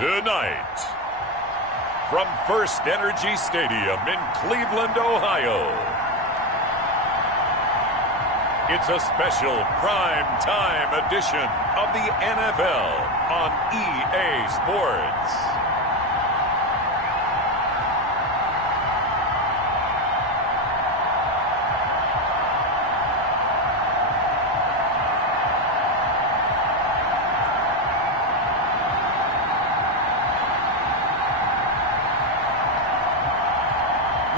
Tonight, from First Energy Stadium in Cleveland, Ohio, it's a special prime-time edition of the NFL on EA Sports.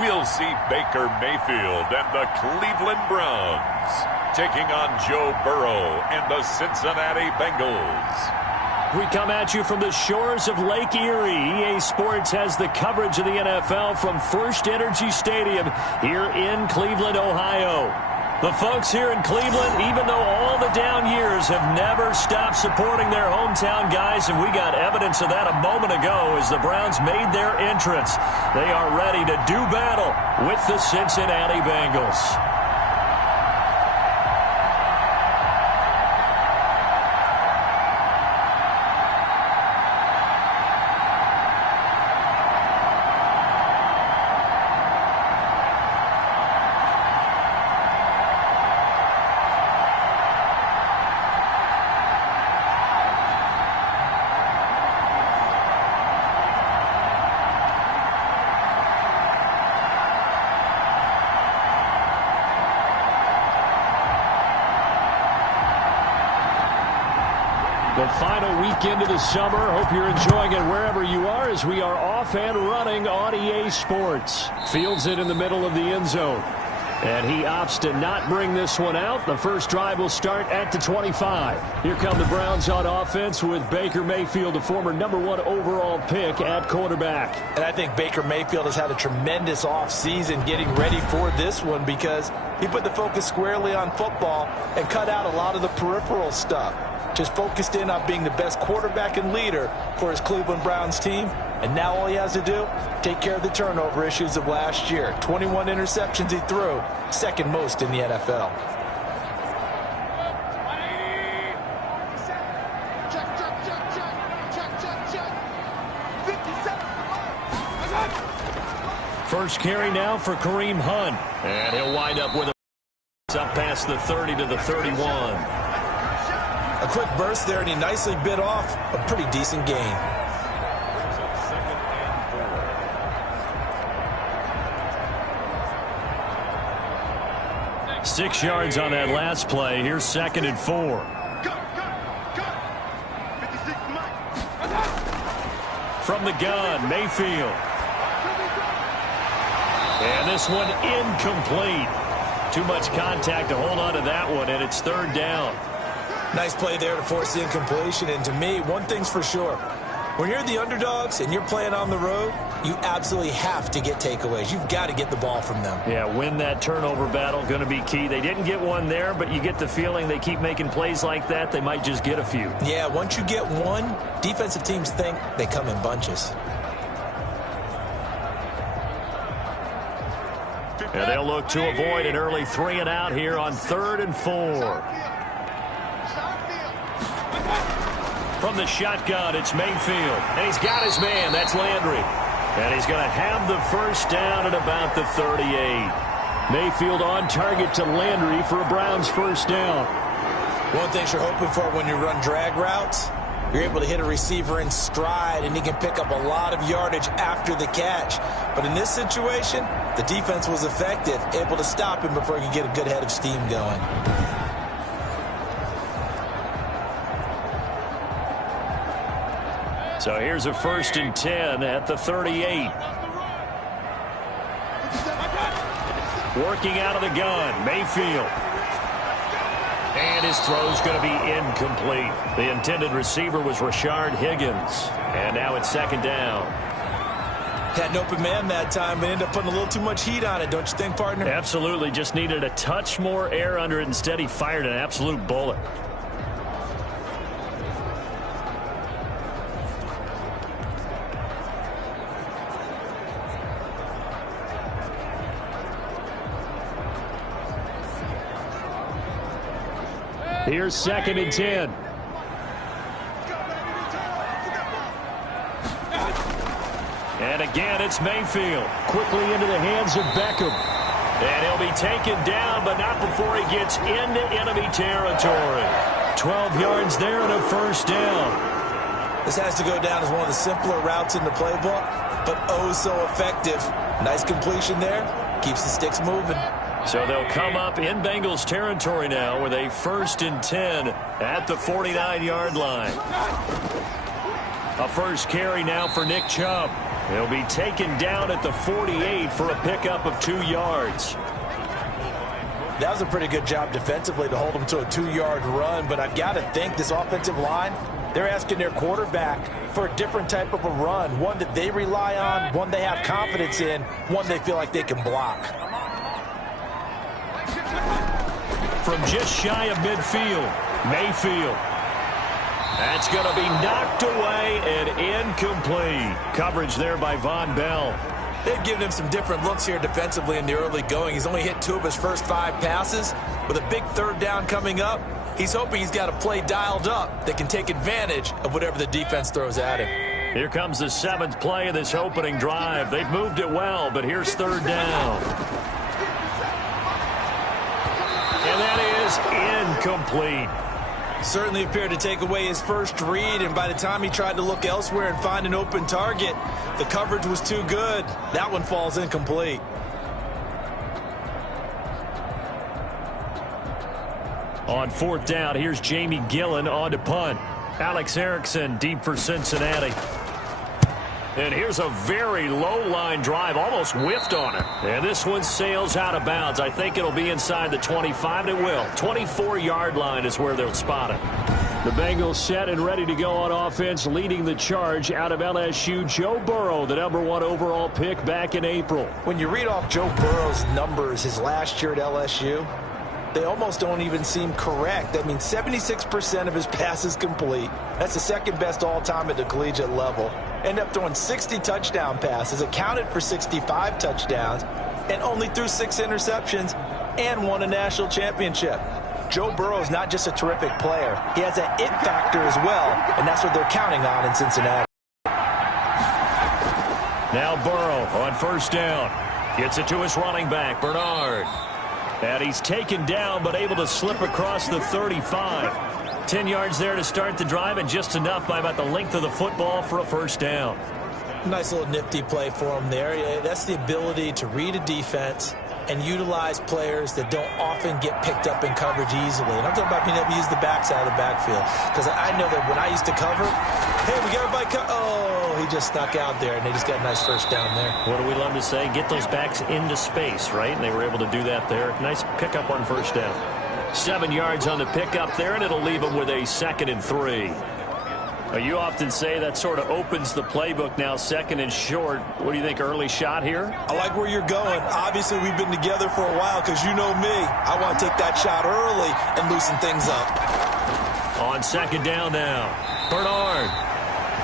We'll see Baker Mayfield and the Cleveland Browns taking on Joe Burrow and the Cincinnati Bengals. We come at you from the shores of Lake Erie. EA Sports has the coverage of the NFL from First Energy Stadium here in Cleveland, Ohio. The folks here in Cleveland, even though all the down years, have never stopped supporting their hometown guys, and we got evidence of that a moment ago as the Browns made their entrance. They are ready to do battle with the Cincinnati Bengals. The final weekend of the summer. Hope you're enjoying it wherever you are as we are off and running on EA Sports. Fields it in the middle of the end zone. And he opts to not bring this one out. The first drive will start at the 25. Here come the Browns on offense with Baker Mayfield, the former #1 overall pick at quarterback. And I think Baker Mayfield has had a tremendous offseason getting ready for this one because he put the focus squarely on football and cut out a lot of the peripheral stuff. Just focused in on being the best quarterback and leader for his Cleveland Browns team. And now all he has to do, take care of the turnover issues of last year. 21 interceptions he threw, second most in the NFL. First carry now for Kareem Hunt. And he'll wind up with a up past the 30 to the 31. A quick burst there, and he nicely bit off a pretty decent gain. Six yards on that last play. Here's 2nd and 4. From the gun, Mayfield. And this one incomplete. Too much contact to hold on to that one, and it's 3rd down. Nice play there to force the incompletion. And to me, one thing's for sure. When you're the underdogs and you're playing on the road, you absolutely have to get takeaways. You've got to get the ball from them. Yeah, win that turnover battle, going to be key. They didn't get one there, but you get the feeling they keep making plays like that, they might just get a few. Yeah, once you get one, defensive teams think they come in bunches. And they'll look to avoid an early 3 and out here on 3rd and 4. From the shotgun, it's Mayfield. And he's got his man. That's Landry. And he's going to have the first down at about the 38. Mayfield on target to Landry for a Browns first down. One thing you're hoping for when you run drag routes, you're able to hit a receiver in stride, and he can pick up a lot of yardage after the catch. But in this situation, the defense was effective, able to stop him before he could get a good head of steam going. So here's a 1st and 10 at the 38. Working out of the gun, Mayfield. And his throw's going to be incomplete. The intended receiver was Rashard Higgins. And now it's 2nd down. Had an open man that time, but ended up putting a little too much heat on it, don't you think, partner? Absolutely. Just needed a touch more air under it. Instead, he fired an absolute bullet. Here's 2nd and 10. And again, it's Mayfield. Quickly into the hands of Beckham. And he'll be taken down, but not before he gets into enemy territory. 12 yards there and a first down. This has to go down as one of the simpler routes in the playbook, but oh so effective. Nice completion there. Keeps the sticks moving. So they'll come up in Bengals territory now with a 1st and 10 at the 49-yard line. A first carry now for Nick Chubb. He'll be taken down at the 48 for a pickup of 2 yards. That was a pretty good job defensively to hold him to a 2-yard run, but I've got to think this offensive line, they're asking their quarterback for a different type of a run, one that they rely on, one they have confidence in, one they feel like they can block. From just shy of midfield, Mayfield. That's going to be knocked away and incomplete. Coverage there by Von Bell. They've given him some different looks here defensively in the early going. He's only hit 2 of his first 5 passes. With a big 3rd down coming up, he's hoping he's got a play dialed up that can take advantage of whatever the defense throws at him. Here comes the 7th play of this opening drive. They've moved it well, but here's 3rd down. And that is incomplete. Certainly appeared to take away his first read, and by the time he tried to look elsewhere and find an open target, the coverage was too good. That one falls incomplete. On 4th down, here's Jamie Gillen on to punt. Alex Erickson deep for Cincinnati. And here's a very low line drive, almost whiffed on it. And this one sails out of bounds. I think it'll be inside the 25, and it will. 24-yard line is where they'll spot it. The Bengals set and ready to go on offense, leading the charge out of LSU, Joe Burrow, the #1 overall pick back in April. When you read off Joe Burrow's numbers his last year at LSU, they almost don't even seem correct. I mean, 76% of his passes complete. That's the 2nd best all-time at the collegiate level. Ended up throwing 60 touchdown passes, accounted for 65 touchdowns, and only threw 6 interceptions and won a national championship. Joe Burrow is not just a terrific player. He has that it factor as well, and that's what they're counting on in Cincinnati. Now Burrow on 1st down. Gets it to his running back, Bernard. And he's taken down, but able to slip across the 35. 10 yards there to start the drive, and just enough by about the length of the football for a 1st down. Nice little nifty play for him there. That's the ability to read a defense and utilize players that don't often get picked up in coverage easily. And I'm talking about being able to use the backside of the backfield. Because I know that when I used to cover, hey, we got everybody oh, he just snuck out there, and they just got a nice 1st down there. What do we love to say? Get those backs into space, right? And they were able to do that there. Nice pickup on 1st down. 7 yards on the pickup there, and it'll leave them with a 2nd and 3. You often say that sort of opens the playbook now, 2nd and short. What do you think, early shot here? I like where you're going. Obviously, we've been together for a while because you know me. I want to take that shot early and loosen things up. On 2nd down now, Bernard.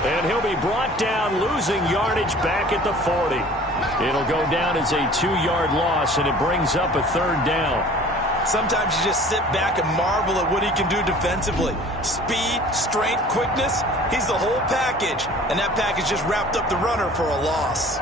And he'll be brought down, losing yardage back at the 40. It'll go down as a 2-yard loss, and it brings up a 3rd down. Sometimes you just sit back and marvel at what he can do defensively. Speed, strength, quickness, he's the whole package. And that package just wrapped up the runner for a loss.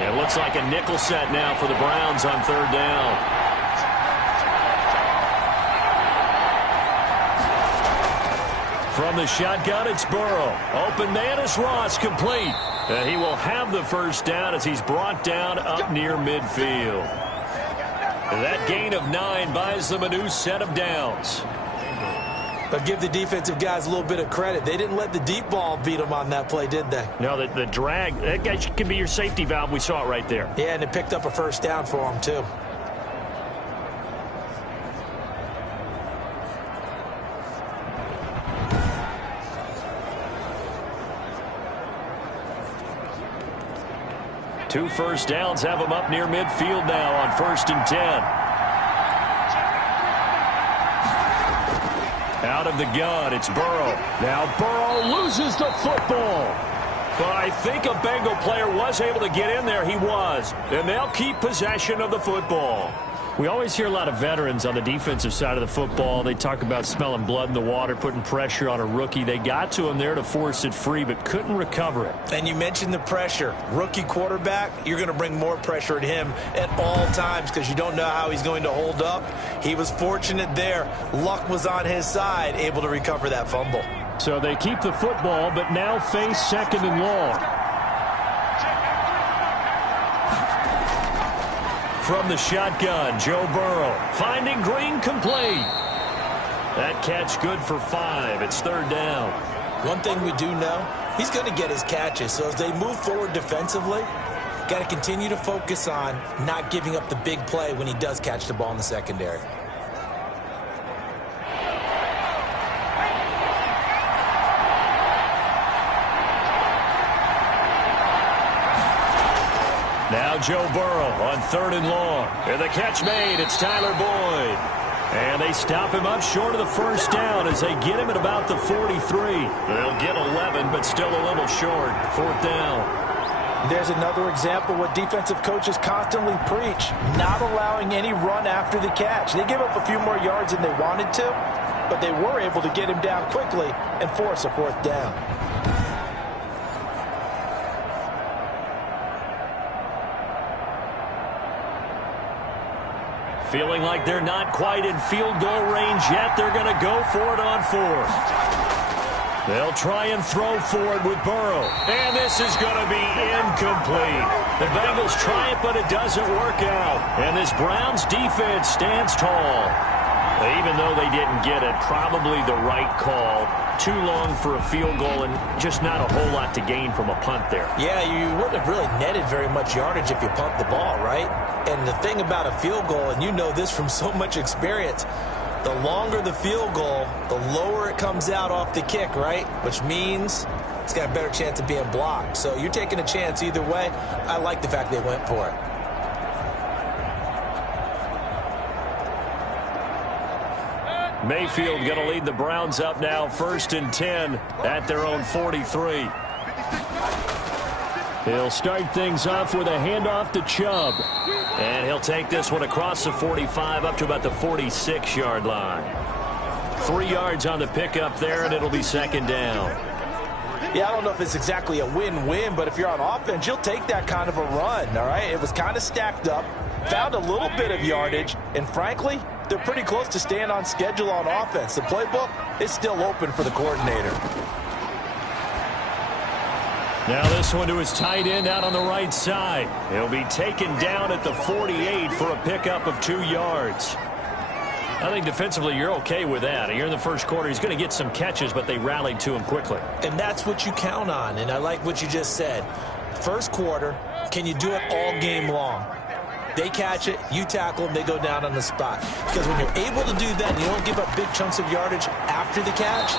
It looks like a nickel set now for the Browns on 3rd down. From the shotgun, it's Burrow. Open man is Ross, complete. And he will have the 1st down as he's brought down up near midfield. And that gain of 9 buys them a new set of downs. But give the defensive guys a little bit of credit. They didn't let the deep ball beat them on that play, did they? No, the drag, that guy can be your safety valve. We saw it right there. Yeah, and it picked up a 1st down for him, too. Two 1st downs have them up near midfield now on 1st and 10. Out of the gun, it's Burrow. Now Burrow loses the football. But I think a Bengal player was able to get in there. He was. And they'll keep possession of the football. We always hear a lot of veterans on the defensive side of the football. They talk about smelling blood in the water, putting pressure on a rookie. They got to him there to force it free, but couldn't recover it. And you mentioned the pressure. Rookie quarterback, you're going to bring more pressure at him at all times because you don't know how he's going to hold up. He was fortunate there. Luck was on his side, able to recover that fumble. So they keep the football, but now face 2nd and long. From the shotgun, Joe Burrow finding Green complete. That catch good for 5. It's 3rd down. One thing we do know, he's going to get his catches. So as they move forward defensively, got to continue to focus on not giving up the big play when he does catch the ball in the secondary. Now Joe Burrow on 3rd and long. And the catch made. It's Tyler Boyd. And they stop him up short of the 1st down as they get him at about the 43. They'll get 11, but still a little short. 4th down. There's another example what defensive coaches constantly preach, not allowing any run after the catch. They give up a few more yards than they wanted to, but they were able to get him down quickly and force a 4th down. Feeling like they're not quite in field goal range yet. They're going to go for it on 4th. They'll try and throw for it with Burrow. And this is going to be incomplete. The Bengals try it, but it doesn't work out. And this Browns defense stands tall. Even though they didn't get it, probably the right call. Too long for a field goal and just not a whole lot to gain from a punt there. Yeah, you wouldn't have really netted very much yardage if you pumped the ball, right? And the thing about a field goal, and you know this from so much experience, the longer the field goal, the lower it comes out off the kick, right? Which means it's got a better chance of being blocked. So you're taking a chance either way. I like the fact they went for it. Mayfield going to lead the Browns up now, 1st and 10 at their own 43. He'll start things off with a handoff to Chubb. And he'll take this one across the 45 up to about the 46-yard line. 3 yards on the pickup there, and it'll be 2nd down. Yeah, I don't know if it's exactly a win-win, but if you're on offense, you'll take that kind of a run, all right? It was kind of stacked up, found a little bit of yardage, and frankly, they're pretty close to staying on schedule on offense. The playbook is still open for the coordinator. Now this one to his tight end out on the right side. He'll be taken down at the 48 for a pickup of 2 yards. I think defensively you're okay with that. Here in the first quarter, he's going to get some catches, but they rallied to him quickly. And that's what you count on, and I like what you just said. First quarter, can you do it all game long? They catch it, you tackle them, they go down on the spot. Because when you're able to do that and you don't give up big chunks of yardage after the catch,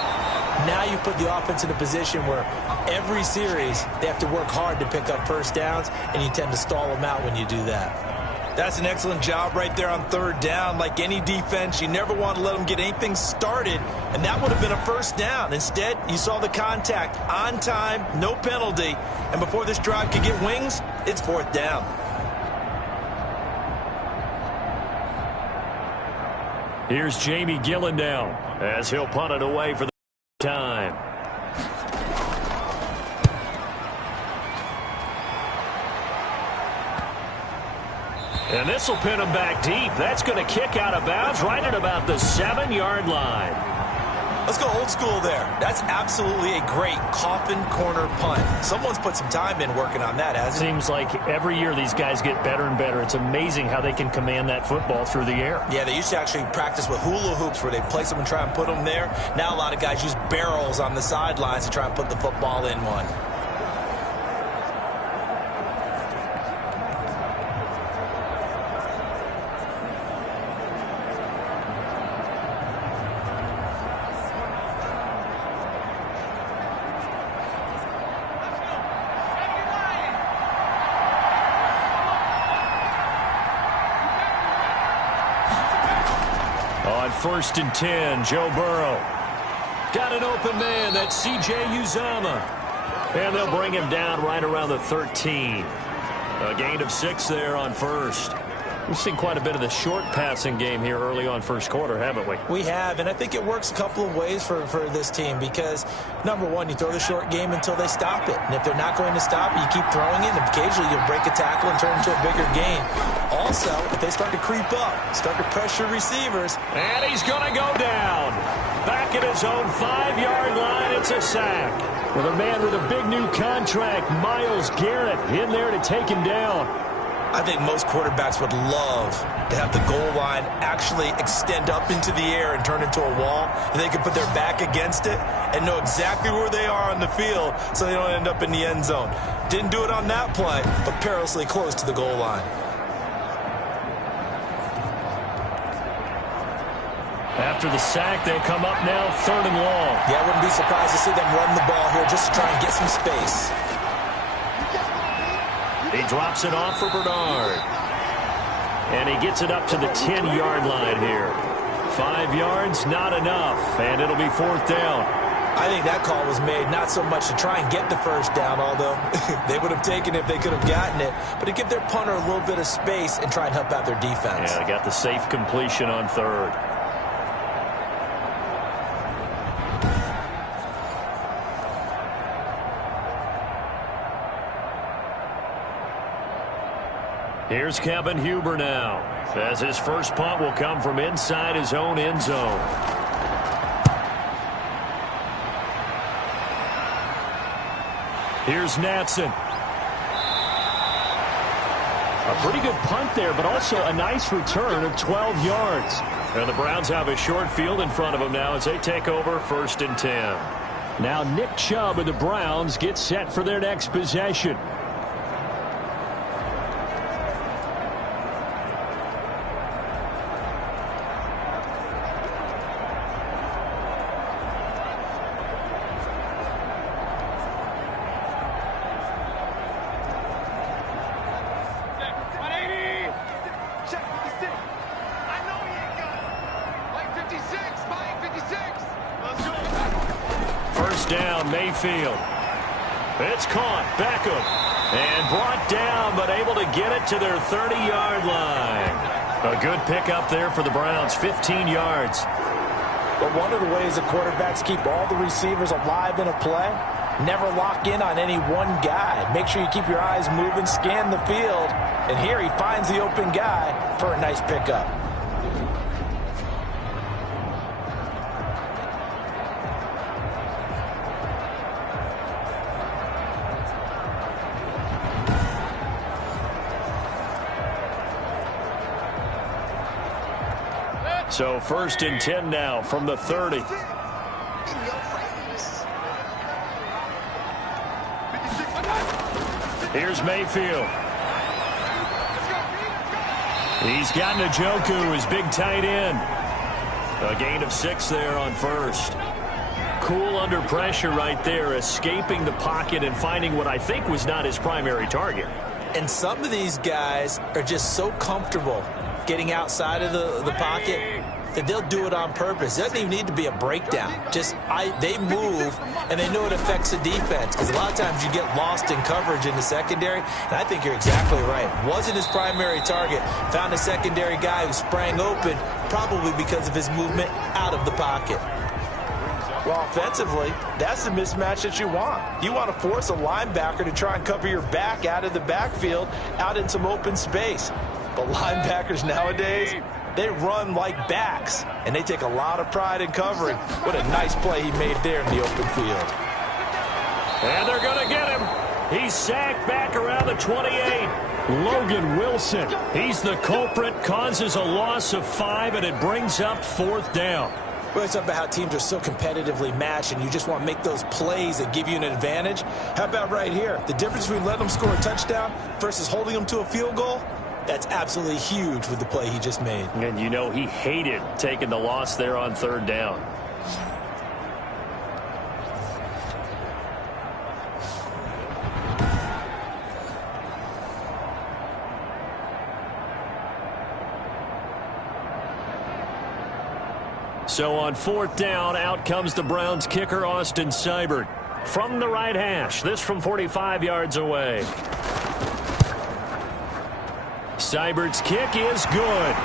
now you put the offense in a position where every series they have to work hard to pick up 1st downs, and you tend to stall them out when you do that. That's an excellent job right there on 3rd down. Like any defense, you never want to let them get anything started, and that would have been a 1st down. Instead, you saw the contact on time, no penalty, and before this drive could get wings, it's 4th down. Here's Jamie Gillen now as he'll punt it away for the time. And this will pin him back deep. That's going to kick out of bounds right at about the 7-yard line. Let's go old school there. That's absolutely a great coffin corner punt. Someone's put some time in working on that, hasn't it? Seems like every year these guys get better and better. It's amazing how they can command that football through the air. Yeah, they used to actually practice with hula hoops where they place them and try and put them there. Now a lot of guys use barrels on the sidelines to try and put the football in one. On 1st and 10, Joe Burrow. Got an open man. That's C.J. Uzomah. And they'll bring him down right around the 13. A gain of 6 there on first. We've seen quite a bit of the short passing game here early on first quarter, haven't we? We have, and I think it works a couple of ways for this team because, number one, you throw the short game until they stop it. And if they're not going to stop it, you keep throwing it, and occasionally you'll break a tackle and turn it into a bigger gain. Also, if they start to creep up, start to pressure receivers. And he's going to go down. Back at his own 5-yard line, it's a sack. With a man with a big new contract, Myles Garrett, in there to take him down. I think most quarterbacks would love to have the goal line actually extend up into the air and turn into a wall. And they can put their back against it and know exactly where they are on the field so they don't end up in the end zone. Didn't do it on that play, but perilously close to the goal line. After the sack, they come up now 3rd and long. Yeah, I wouldn't be surprised to see them run the ball here just to try and get some space. He drops it off for Bernard. And he gets it up to the 10-yard line here. 5 yards, not enough. And it'll be 4th down. I think that call was made not so much to try and get the first down, although they would have taken it if they could have gotten it, but to give their punter a little bit of space and try and help out their defense. Yeah, they got the safe completion on 3rd. Here's Kevin Huber now, as his first punt will come from inside his own end zone. Here's Natson. A pretty good punt there, but also a nice return of 12 yards. And the Browns have a short field in front of them now as they take over 1st and 10. Now Nick Chubb of the Browns gets set for their next possession. Mayfield. It's caught. Beckham. And brought down, but able to get it to their 30-yard line. A good pickup there for the Browns. 15 yards. But one of the ways the quarterbacks keep all the receivers alive in a play, never lock in on any one guy. Make sure you keep your eyes moving, scan the field. And here he finds the open guy for a nice pickup. So 1st and 10 now from the 30. Here's Mayfield. He's got Njoku, his big tight end. A gain of 6 there on 1st. Cool under pressure right there, escaping the pocket and finding what I think was not his primary target. And some of these guys are just so comfortable getting outside of the pocket that they'll do it on purpose. It doesn't even need to be a breakdown. They move, and they know it affects the defense because a lot of times you get lost in coverage in the secondary, and I think you're exactly right. Wasn't his primary target. Found a secondary guy who sprang open, probably because of his movement out of the pocket. Well, offensively, that's the mismatch that you want. You want to force a linebacker to try and cover your back out of the backfield, out in some open space. But linebackers nowadays, they run like backs, and they take a lot of pride in covering. What a nice play he made there in the open field. And they're going to get him. He's sacked back around the 28. Logan Wilson, he's the culprit, causes a loss of 5, and it brings up 4th down. Well, it's about how teams are so competitively matched, and you just want to make those plays that give you an advantage. How about right here? The difference between letting them score a touchdown versus holding them to a field goal? That's absolutely huge with the play he just made. And you know he hated taking the loss there on 3rd down. So on 4th down, out comes the Browns kicker, Austin Seibert. from the right hash. This from 45 yards away. Seibert's kick is good.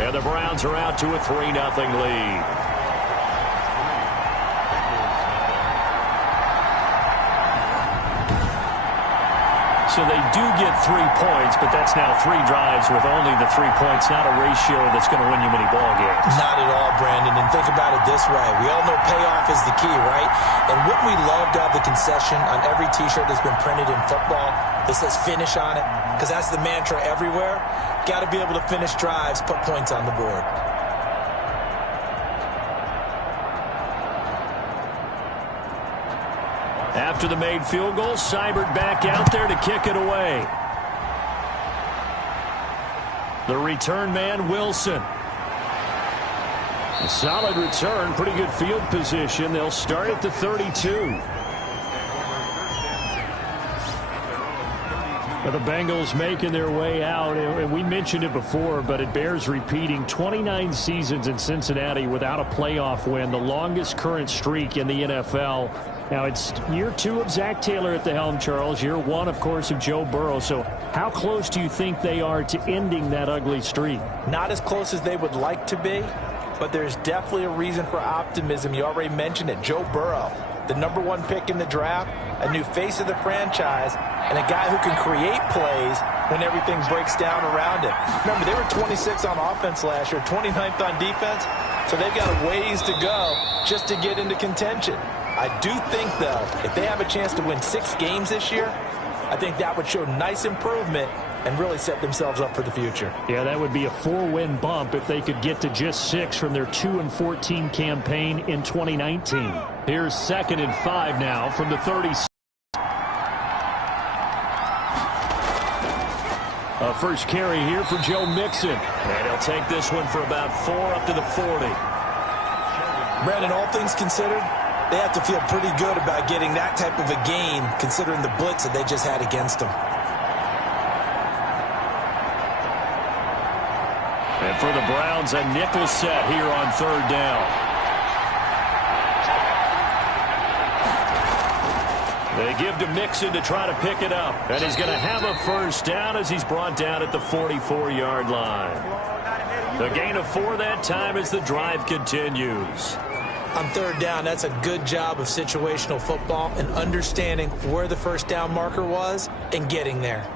And the Browns are out to a 3-0 lead. So they do get 3 points, but that's now 3 drives with only the 3 points. Not a ratio that's going to win you many ball games. Not at all, Brandon. And think about it this way. We all know payoff is the key, right? And wouldn't we love to have the concession on every T-shirt that's been printed in football that says finish on it? Because that's the mantra everywhere. Got to be able to finish drives, put points on the board. After the made field goal, Seibert back out there to kick it away. The return man, Wilson. A solid return, pretty good field position. They'll start at the 32. The Bengals making their way out, and we mentioned it before, but it bears repeating. 29 seasons in Cincinnati without a playoff win, the longest current streak in the NFL. Now, it's year 2 of Zach Taylor at the helm, Charles. Year 1, of course, of Joe Burrow. So how close do you think they are to ending that ugly streak? Not as close as they would like to be, but there's definitely a reason for optimism. You already mentioned it. Joe Burrow, the #1 pick in the draft, a new face of the franchise, and a guy who can create plays when everything breaks down around him. Remember, they were 26 on offense last year, 29th on defense, so they've got a ways to go just to get into contention. I do think, though, if they have a chance to win 6 games this year, I think that would show nice improvement and really set themselves up for the future. Yeah, that would be a 4-win bump if they could get to just 6 from their 2-14 campaign in 2019. Here's 2nd and 5 now from the 30. First carry here for Joe Mixon. And he'll take this one for about 4 up to the 40. Brandon, all things considered, they have to feel pretty good about getting that type of a gain, considering the blitz that they just had against them. And for the Browns, a nickel set here on 3rd down. They give to Mixon to try to pick it up. And he's going to have a first down as he's brought down at the 44-yard line. The gain of 4 that time as the drive continues. On 3rd down, that's a good job of situational football and understanding where the first down marker was and getting there.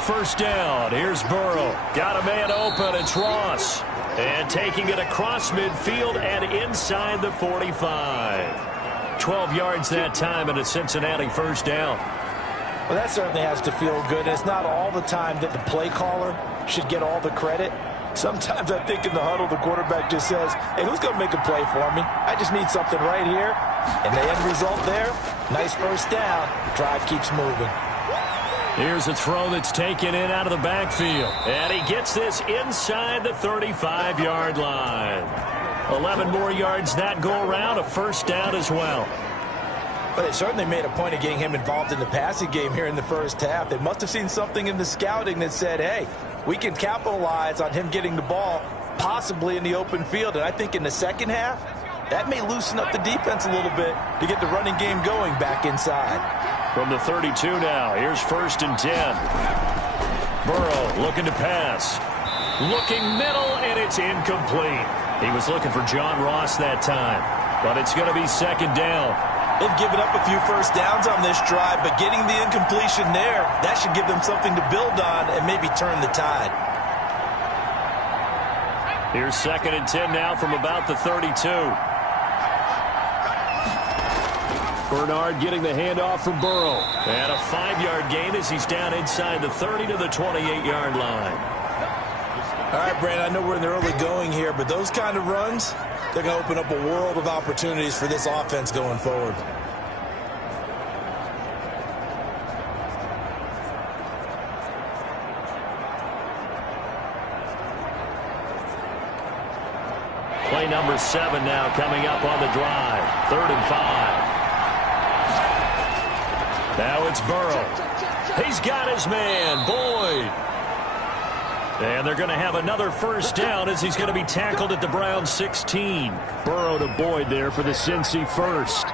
First down. Here's Burrow. Got a man open. It's Ross. And taking it across midfield and inside the 45. 12 yards that time and a Cincinnati first down. Well, that certainly has to feel good. It's not all the time that the play caller should get all the credit. Sometimes I think in the huddle, the quarterback just says, hey, who's going to make a play for me? I just need something right here. And the end result there, nice first down. Drive keeps moving. Here's a throw that's taken in out of the backfield. And he gets this inside the 35-yard line. 11 more yards that go around, a first down as well. But they certainly made a point of getting him involved in the passing game here in the first half. They must have seen something in the scouting that said, hey, we can capitalize on him getting the ball possibly in the open field. And I think in the second half, that may loosen up the defense a little bit to get the running game going back inside. From the 32 now, here's 1st and 10. Burrow looking to pass. Looking middle, and it's incomplete. He was looking for John Ross that time, but it's going to be 2nd down. They've given up a few first downs on this drive, but getting the incompletion there, that should give them something to build on and maybe turn the tide. Here's 2nd and 10 now from about the 32. Bernard getting the handoff from Burrow. And a 5-yard gain as he's down inside the 30 to the 28-yard line. All right, Brandon, I know we're in the early going here, but those kind of runs, they're going to open up a world of opportunities for this offense going forward. Play number 7 now coming up on the drive. 3rd and 5. Now it's Burrow. He's got his man, Boyd. And they're going to have another first down as he's going to be tackled at the Browns 16. Burrow to Boyd there for the Cincy first.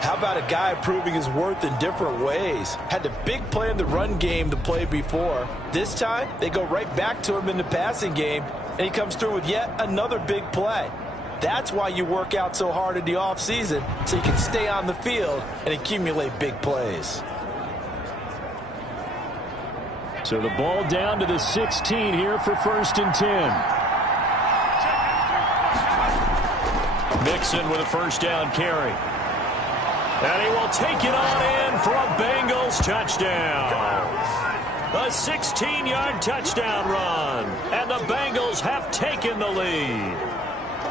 How about a guy proving his worth in different ways? Had the big play in the run game the play before. This time, they go right back to him in the passing game, and he comes through with yet another big play. That's why you work out so hard in the offseason, so you can stay on the field and accumulate big plays. So the ball down to the 16 here for 1st and 10. Mixon with a first down carry. And he will take it on in for a Bengals touchdown. A 16-yard touchdown run. And the Bengals have taken the lead.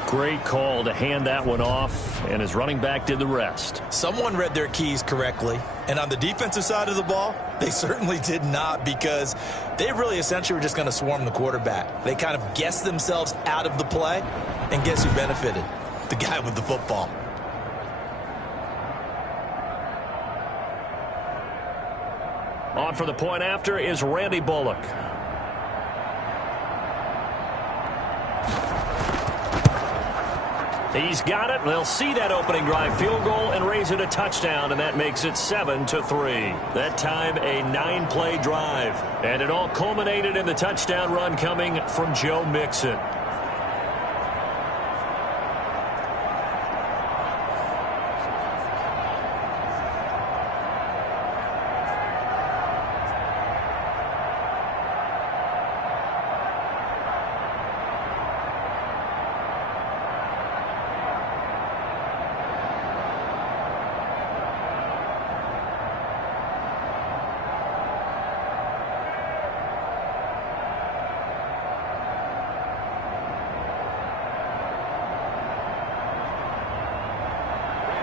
Great call to hand that one off, and his running back did the rest. Someone read their keys correctly, and on the defensive side of the ball, they certainly did not, because they really essentially were just going to swarm the quarterback. They kind of guessed themselves out of the play, and guess who benefited? The guy with the football. On for the point after is Randy Bullock. He's got it. They'll see that opening drive field goal and raise it a touchdown, and that makes it 7-3. That time a 9-play drive, and it all culminated in the touchdown run coming from Joe Mixon.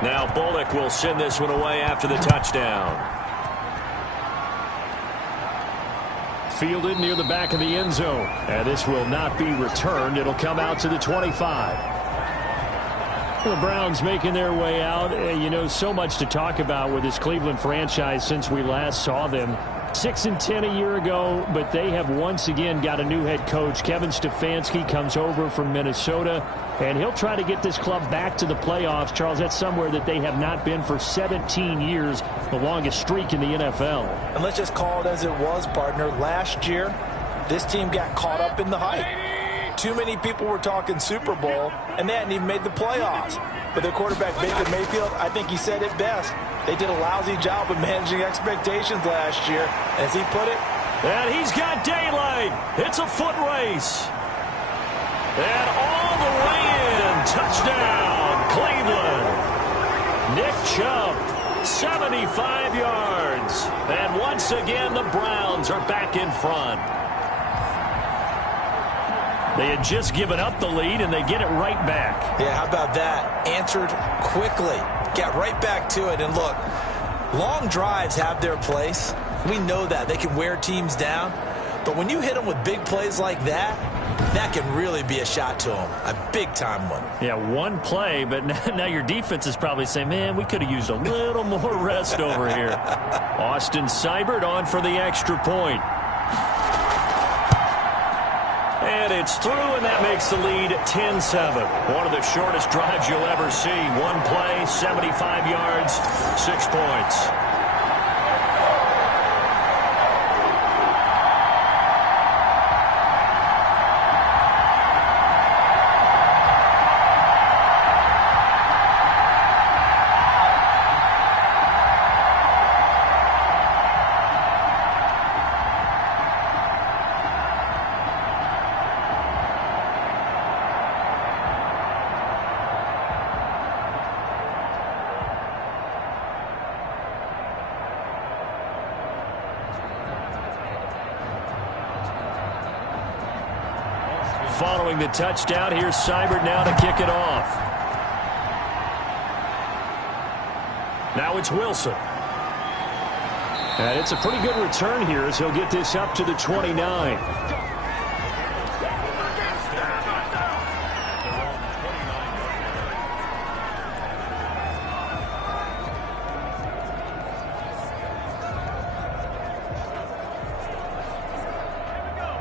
Now Bullock will send this one away after the touchdown. Fielded near the back of the end zone. And this will not be returned. It'll come out to the 25. The Browns making their way out. You know, so much to talk about with this Cleveland franchise since we last saw them. 6-10 a year ago, but they have once again got a new head coach. Kevin Stefanski comes over from Minnesota, and he'll try to get this club back to the playoffs. Charles, that's somewhere that they have not been for 17 years, the longest streak in the NFL. And let's just call it as it was, partner. Last year, this team got caught up in the hype. Too many people were talking Super Bowl, and they hadn't even made the playoffs. But their quarterback, Baker Mayfield, I think he said it best. They did a lousy job of managing expectations last year. As he put it, and he's got daylight. It's a foot race. And all the way in. Touchdown, Cleveland. Nick Chubb, 75 yards. And once again, the Browns are back in front. They had just given up the lead, and they get it right back. Yeah, how about that? Answered quickly. Got right back to it. And look, long drives have their place. We know that. They can wear teams down. But when you hit them with big plays like that, that can really be a shot to them. A big-time one. Yeah, one play, but now your defense is probably saying, man, we could have used a little more rest over here. Austin Seibert on for the extra point. And it's through, and that makes the lead 10-7. One of the shortest drives you'll ever see. One play, 75 yards, 6 points. Following the touchdown, here's Seibert now to kick it off. Now it's Wilson. And it's a pretty good return here as he'll get this up to the 29.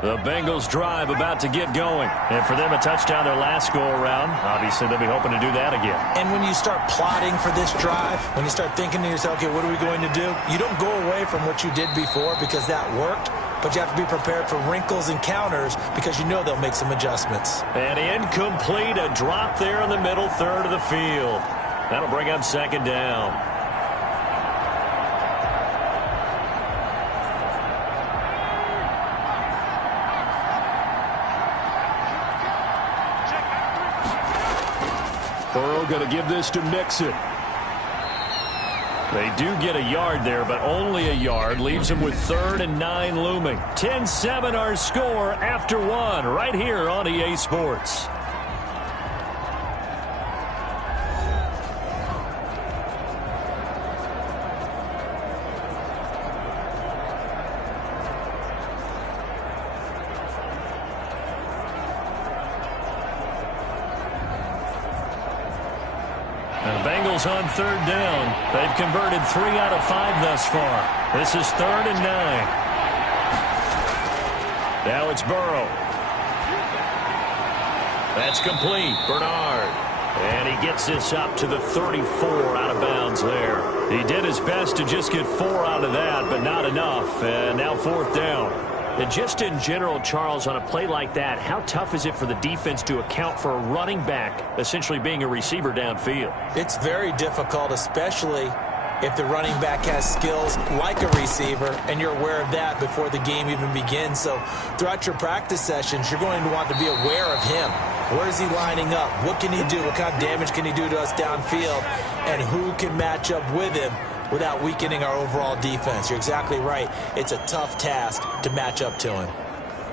The Bengals drive about to get going. And for them, a touchdown their last go-around. Obviously, they'll be hoping to do that again. And when you start plotting for this drive, when you start thinking to yourself, okay, what are we going to do? You don't go away from what you did before because that worked. But you have to be prepared for wrinkles and counters because you know they'll make some adjustments. And incomplete, a drop there in the middle third of the field. That'll bring up second down. Burrow going to give this to Mixon. They do get a yard there, but only a yard. Leaves them with 3rd and 9 looming. 10-7 our score after 1 right here on EA Sports. Bengals on 3rd down. They've converted 3 out of 5 thus far. This is 3rd and 9. Now it's Burrow. That's complete. Bernard. And he gets this up to the 34 out of bounds there. He did his best to just get 4 out of that, but not enough. And now 4th down. And just in general, Charles, on a play like that, how tough is it for the defense to account for a running back essentially being a receiver downfield? It's very difficult, especially if the running back has skills like a receiver, and you're aware of that before the game even begins. So throughout your practice sessions, you're going to want to be aware of him. Where is he lining up? What can he do? What kind of damage can he do to us downfield? And who can match up with him without weakening our overall defense? You're exactly right. It's a tough task to match up to him.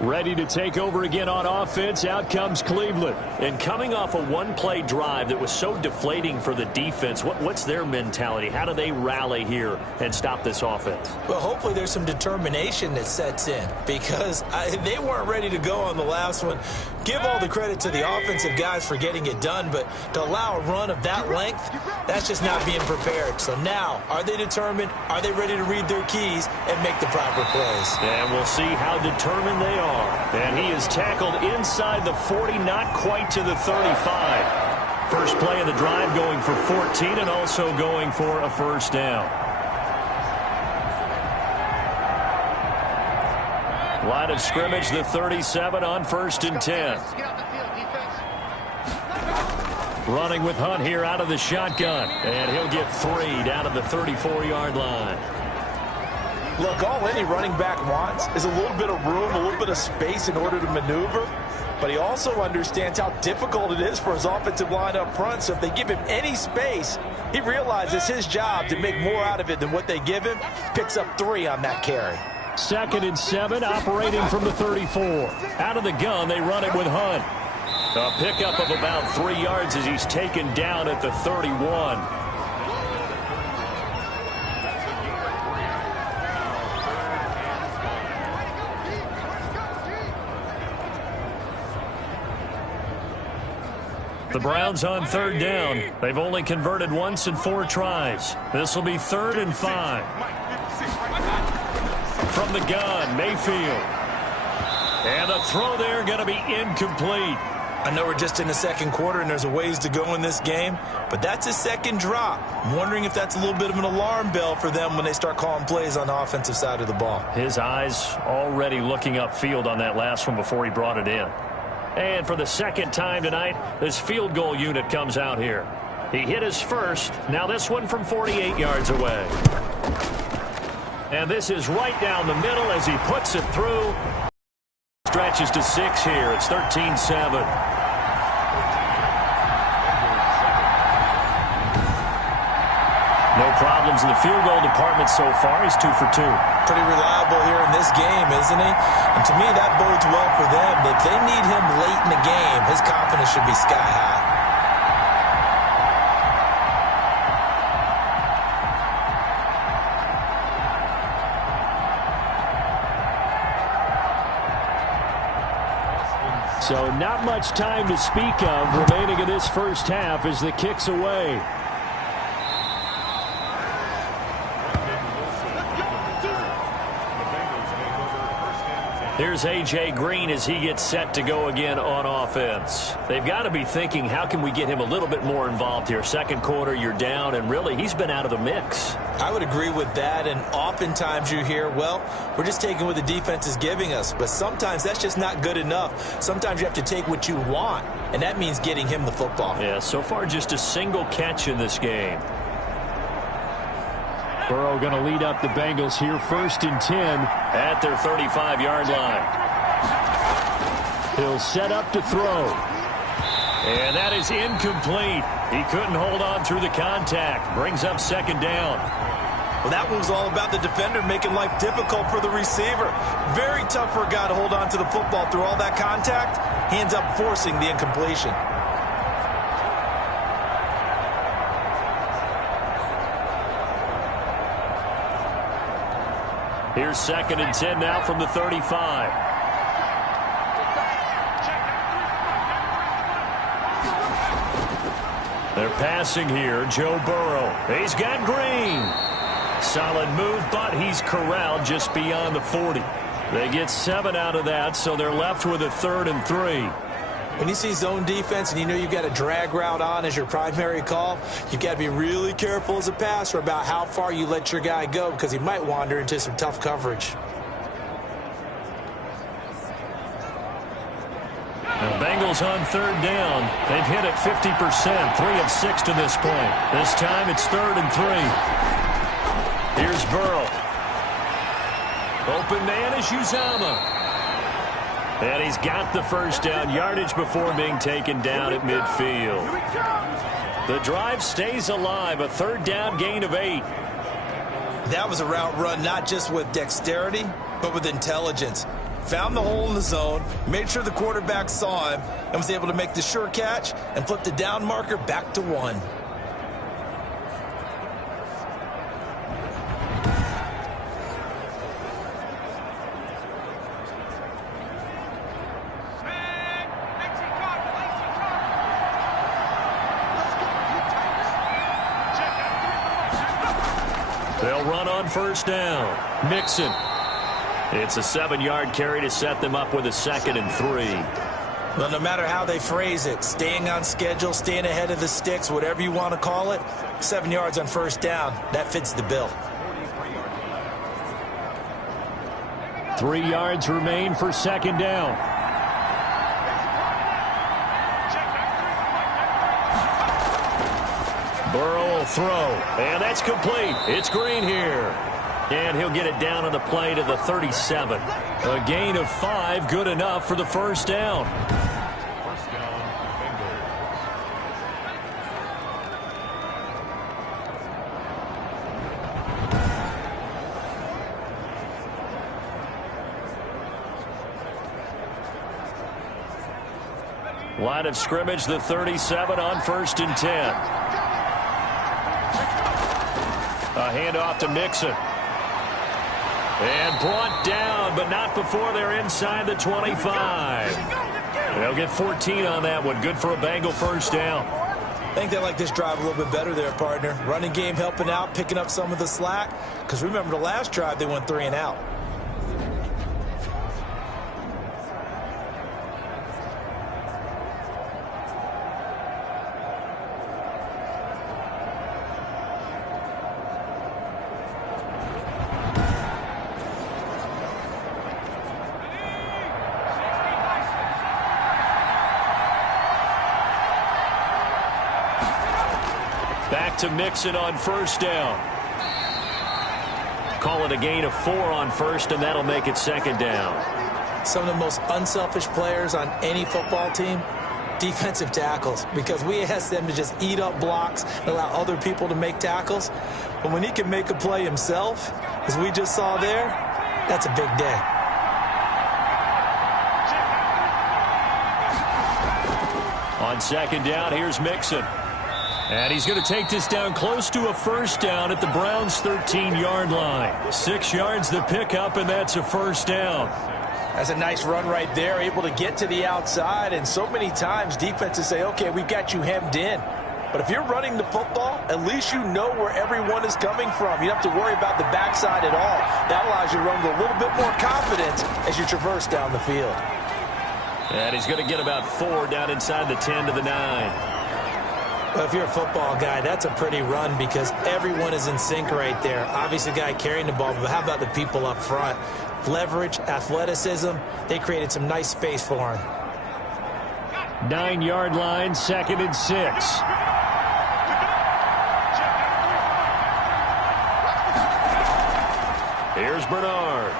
Ready to take over again on offense. Out comes Cleveland. And coming off a one-play drive that was so deflating for the defense, what's their mentality? How do they rally here and stop this offense? Well, hopefully there's some determination that sets in because they weren't ready to go on the last one. Give all the credit to the offensive guys for getting it done, but to allow a run of that length, that's just not being prepared. So now, are they determined? Are they ready to read their keys and make the proper plays? And we'll see how determined they are. And he is tackled inside the 40, not quite to the 35. First play of the drive going for 14 and also going for a first down. Line of scrimmage, the 37 on 1st and 10. Running with Hunt here out of the shotgun. And he'll get 3 down to the 34-yard line. Look, all any running back wants is a little bit of room, a little bit of space in order to maneuver. But he also understands how difficult it is for his offensive line up front. So if they give him any space, he realizes his job to make more out of it than what they give him. Picks up 3 on that carry. 2nd and 7, operating from the 34. Out of the gun, they run it with Hunt. A pickup of about 3 yards as he's taken down at the 31. The Browns on 3rd down. They've only converted once in 4 tries. This will be 3rd and 5. From the gun, Mayfield. And the throw there going to be incomplete. I know we're just in the 2nd quarter and there's a ways to go in this game, but that's his 2nd drop. I'm wondering if that's a little bit of an alarm bell for them when they start calling plays on the offensive side of the ball. His eyes already looking upfield on that last one before he brought it in. And for the 2nd time tonight, this field goal unit comes out here. He hit his first. Now this one from 48 yards away. And this is right down the middle as he puts it through. Stretches to 6 here. It's 13-7. No problems in the field goal department so far. He's 2 for 2. Pretty reliable here in this game, isn't he? And to me, that bodes well for them. If they need him late in the game, his confidence should be sky high. So not much time to speak of remaining in this first half as the kick's away. Here's A.J. Green as he gets set to go again on offense. They've got to be thinking, how can we get him a little bit more involved here? Second quarter, you're down, and really, he's been out of the mix. I would agree with that, and oftentimes you hear, well, we're just taking what the defense is giving us. But sometimes that's just not good enough. Sometimes you have to take what you want, and that means getting him the football. Yeah, so far just a single catch in this game. Burrow going to lead up the Bengals here, 1st and 10 at their 35-yard line. He'll set up to throw. And that is incomplete. He couldn't hold on through the contact. Brings up 2nd down. Well, that one was all about the defender making life difficult for the receiver. Very tough for a guy to hold on to the football through all that contact. He ends up forcing the incompletion. Here's 2nd and 10 now from the 35. They're passing here. Joe Burrow. He's got Green. Solid move, but he's corralled just beyond the 40. They get 7 out of that, so they're left with a 3rd and 3. When you see zone defense and you know you've got a drag route on as your primary call, you've got to be really careful as a passer about how far you let your guy go because he might wander into some tough coverage. The Bengals on 3rd down. They've hit it 50%, 3 of 6 to this point. This time it's 3rd and 3. Here's Burrow. Open man is Uzomah. And he's got the 1st down, yardage before being taken down at midfield. The drive stays alive, a 3rd down gain of 8. That was a route run not just with dexterity, but with intelligence. Found the hole in the zone, made sure the quarterback saw him, and was able to make the sure catch and flip the down marker back to 1. They'll run on 1st down. Mixon. It's a 7-yard carry to set them up with a 2nd and 3. Well, no matter how they phrase it, staying on schedule, staying ahead of the sticks, whatever you want to call it, 7 yards on 1st down, that fits the bill. 3 yards remain for 2nd down. Burrow will throw, and that's complete. It's Green here. And he'll get it down on the play to the 37. A gain of 5, good enough for the 1st down. Line of scrimmage, the 37 on 1st and 10. A handoff to Mixon. And brought down, but not before they're inside the 25. They'll get 14 on that one. Good for a Bengal 1st down. I think they like this drive a little bit better there, partner. Running game helping out, picking up some of the slack. Because remember the last drive, they went 3 and out. Back to Mixon on 1st down. Call it a gain of 4 on 1st, and that'll make it 2nd down. Some of the most unselfish players on any football team, defensive tackles, because we ask them to just eat up blocks and allow other people to make tackles. But when he can make a play himself, as we just saw there, that's a big day. On 2nd down, here's Mixon. And he's going to take this down close to a 1st down at the Browns' 13-yard line. 6 yards the pickup, and that's a 1st down. That's a nice run right there, able to get to the outside. And so many times defenses say, okay, we've got you hemmed in. But if you're running the football, at least you know where everyone is coming from. You don't have to worry about the backside at all. That allows you to run with a little bit more confidence as you traverse down the field. And he's going to get about 4 down inside the 10 to the 9. Well, if you're a football guy, that's a pretty run because everyone is in sync right there. Obviously, the guy carrying the ball, but how about the people up front? Leverage, athleticism, they created some nice space for him. 9-yard line, 2nd and 6. Here's Bernard.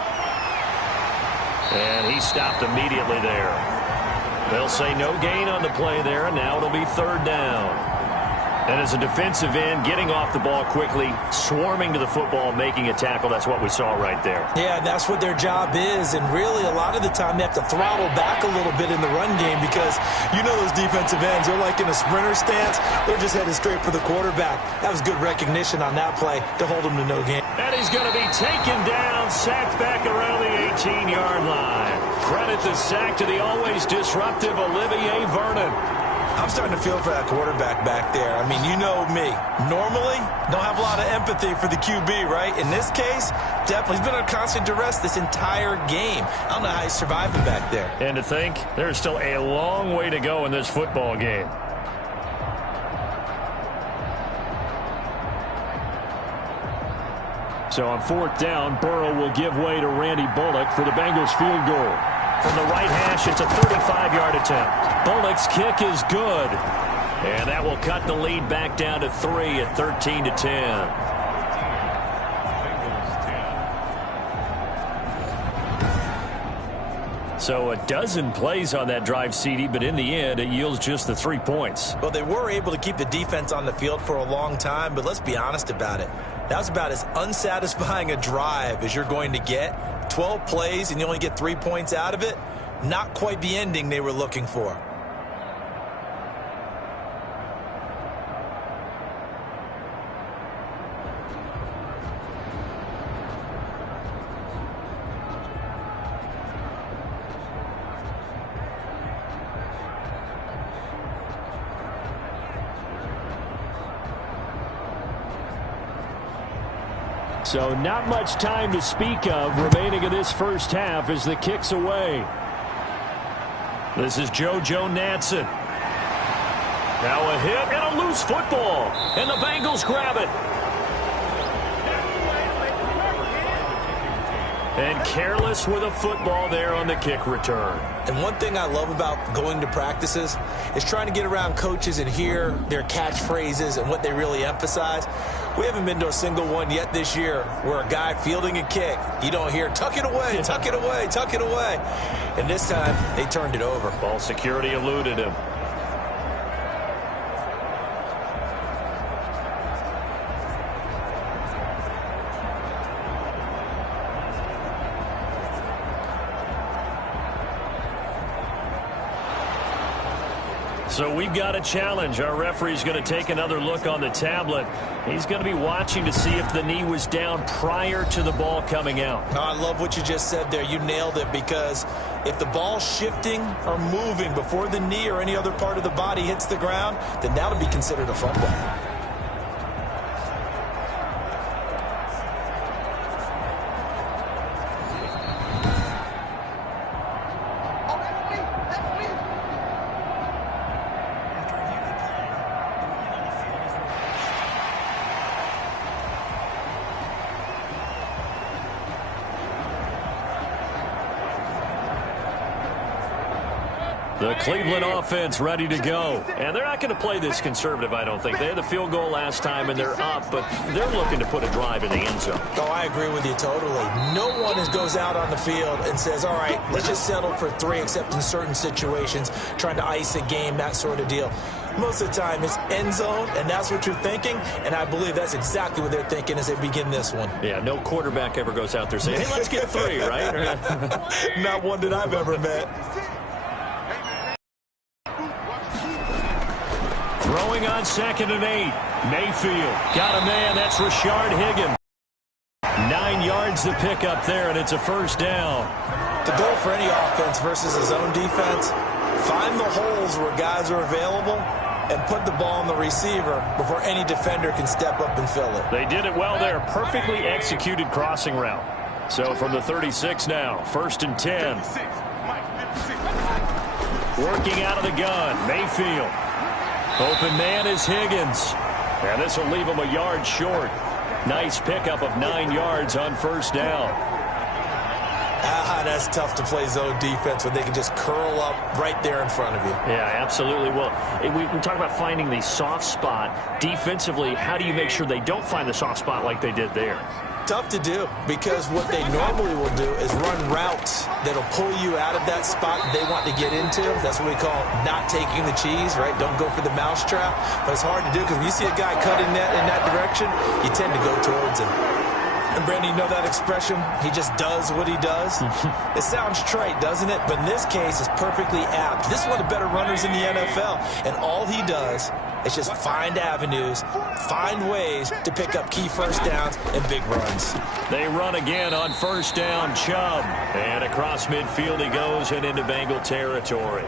And he stopped immediately there. They'll say no gain on the play there, and now it'll be 3rd down. And as a defensive end, getting off the ball quickly, swarming to the football, making a tackle, that's what we saw right there. Yeah, that's what their job is. And really, a lot of the time, they have to throttle back a little bit in the run game because you know those defensive ends, they're like in a sprinter stance. They're just headed straight for the quarterback. That was good recognition on that play to hold them to no gain. And he's going to be taken down, sacked back around the 18-yard line. Credit the sack to the always disruptive Olivier Vernon. I'm starting to feel for that quarterback back there. I mean, you know me. Normally, don't have a lot of empathy for the QB, right? In this case, definitely. He's been on constant duress this entire game. I don't know how he's surviving back there. And to think, there's still a long way to go in this football game. So on 4th down, Burrow will give way to Randy Bullock for the Bengals field goal. From the right hash, it's a 35-yard attempt. Bullock's kick is good. And that will cut the lead back down to 3 at 13 to 10. So a dozen plays on that drive, CD, but in the end, it yields just the 3 points. Well, they were able to keep the defense on the field for a long time, but let's be honest about it. That was about as unsatisfying a drive as you're going to get. 12 plays and you only get 3 points out of it. Not quite the ending they were looking for. So not much time to speak of remaining in this first half as the kick's away. This is JoJo Natson. Now a hit and a loose football. And the Bengals grab it. And careless with a football there on the kick return. And one thing I love about going to practices is trying to get around coaches and hear their catchphrases and what they really emphasize. We haven't been to a single one yet this year where a guy fielding a kick, you don't hear, tuck it away, tuck it away, tuck it away. And this time, they turned it over. Ball security eluded him. So we've got a challenge. Our referee's going to take another look on the tablet. He's going to be watching to see if the knee was down prior to the ball coming out. Oh, I love what you just said there. You nailed it, because if the ball's shifting or moving before the knee or any other part of the body hits the ground, then that'll be considered a fumble. The Cleveland offense ready to go. And they're not going to play this conservative, I don't think. They had the field goal last time, and they're up, but they're looking to put a drive in the end zone. Oh, I agree with you totally. No one goes out on the field and says, all right, let's just settle for 3, except in certain situations, trying to ice a game, that sort of deal. Most of the time, it's end zone, and that's what you're thinking, and I believe that's exactly what they're thinking as they begin this one. Yeah, no quarterback ever goes out there saying, hey, let's get 3, right? Not one that I've ever met. Throwing on 2nd and 8. Mayfield got a man. That's Rashard Higgins. 9 yards to pick up there, and it's a first down. The goal for any offense versus his own defense, find the holes where guys are available and put the ball on the receiver before any defender can step up and fill it. They did it well there. Perfectly executed crossing route. So from the 36 now, 1st and 10. Working out of the gun, Mayfield. Open man is Higgins. And this will leave him a yard short. Nice pickup of 9 yards on 1st down. That's tough to play zone defense when they can just curl up right there in front of you. Yeah, absolutely. Well, we talk about finding the soft spot. Defensively, how do you make sure they don't find the soft spot like they did there? Tough to do, because what they normally will do is run routes that'll pull you out of that spot they want to get into. That's what we call not taking the cheese, right? Don't go for the mousetrap. But it's hard to do because when you see a guy cutting that in that direction, you tend to go towards him. And, Brandon, you know that expression? He just does what he does. It sounds trite, doesn't it? But in this case, it's perfectly apt. This is one of the better runners in the NFL. And all he does is just find avenues, find ways to pick up key first downs and big runs. They run again on 1st down, Chubb. And across midfield he goes and into Bengal territory.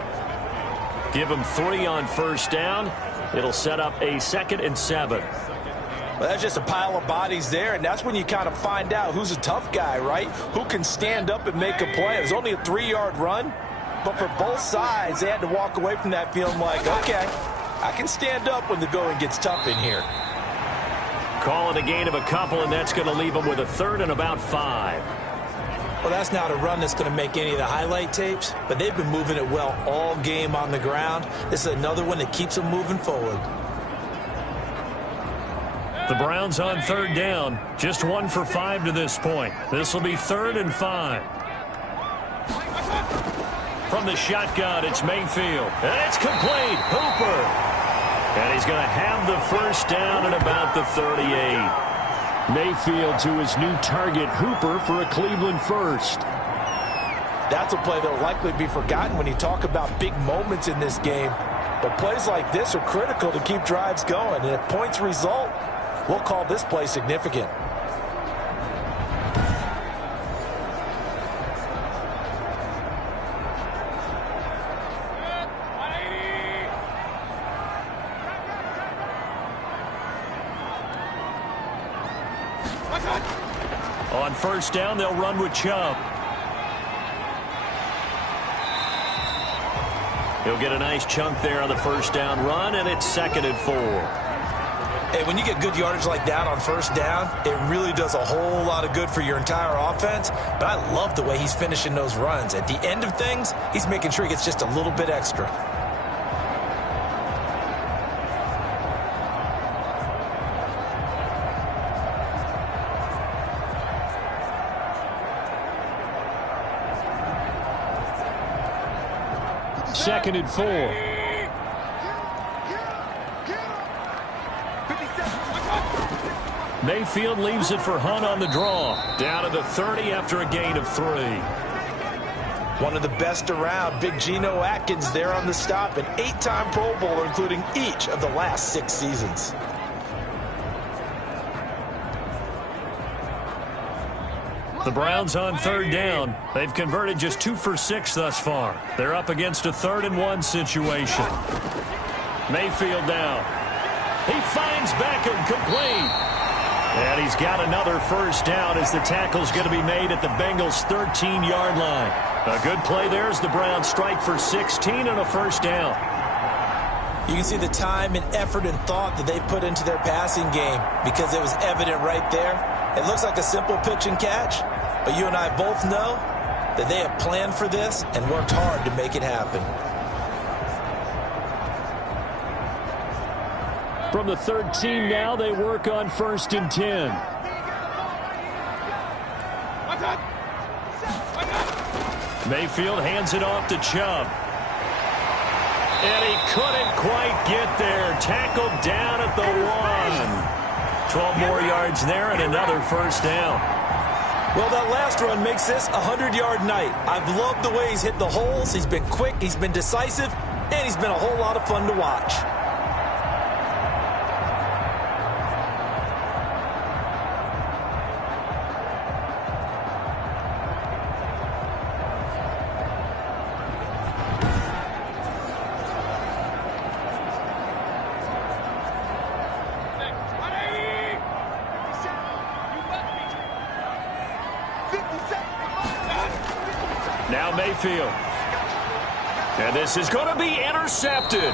Give him 3 on 1st down. It'll set up a 2nd and 7. Well, that's just a pile of bodies there, and that's when you kind of find out who's a tough guy, right? Who can stand up and make a play. It was only a 3-yard run, but for both sides, they had to walk away from that feeling like, okay, I can stand up when the going gets tough in here. Call it a gain of a couple, and that's going to leave them with a 3rd and about 5. Well, that's not a run that's going to make any of the highlight tapes, but they've been moving it well all game on the ground. This is another one that keeps them moving forward. The Browns on 3rd down. Just 1 for 5 to this point. This will be 3rd and 5. From the shotgun, it's Mayfield. And it's complete. Hooper. And he's going to have the 1st down at about the 38. Mayfield to his new target, Hooper, for a Cleveland 1st. That's a play that will likely be forgotten when you talk about big moments in this game. But plays like this are critical to keep drives going. And if points result, we'll call this play significant. On 1st down, they'll run with Chubb. He'll get a nice chunk there on the 1st down run, and it's 2nd and 4. Hey, when you get good yardage like that on 1st down, it really does a whole lot of good for your entire offense. But I love the way he's finishing those runs. At the end of things, he's making sure he gets just a little bit extra. Second and 4. Mayfield leaves it for Hunt on the draw. Down to the 30 after a gain of 3. One of the best around, Big Geno Atkins there on the stop, an 8-time Pro Bowler, including each of the last 6 seasons. The Browns on 3rd down. They've converted just 2 for 6 thus far. They're up against a 3rd and 1 situation. Mayfield down. He finds Beckham, complete. And he's got another 1st down as the tackle's going to be made at the Bengals' 13-yard line. A good play there as the Browns strike for 16 and a 1st down. You can see the time and effort and thought that they put into their passing game because it was evident right there. It looks like a simple pitch and catch, but you and I both know that they have planned for this and worked hard to make it happen. From the 13 now, they work on 1st and 10. Mayfield hands it off to Chubb. And he couldn't quite get there. Tackled down at the 1. 12 more yards there and another 1st down. Well, that last run makes this a 100-yard night. I've loved the way he's hit the holes. He's been quick, he's been decisive, and he's been a whole lot of fun to watch. Mayfield. And this is going to be intercepted.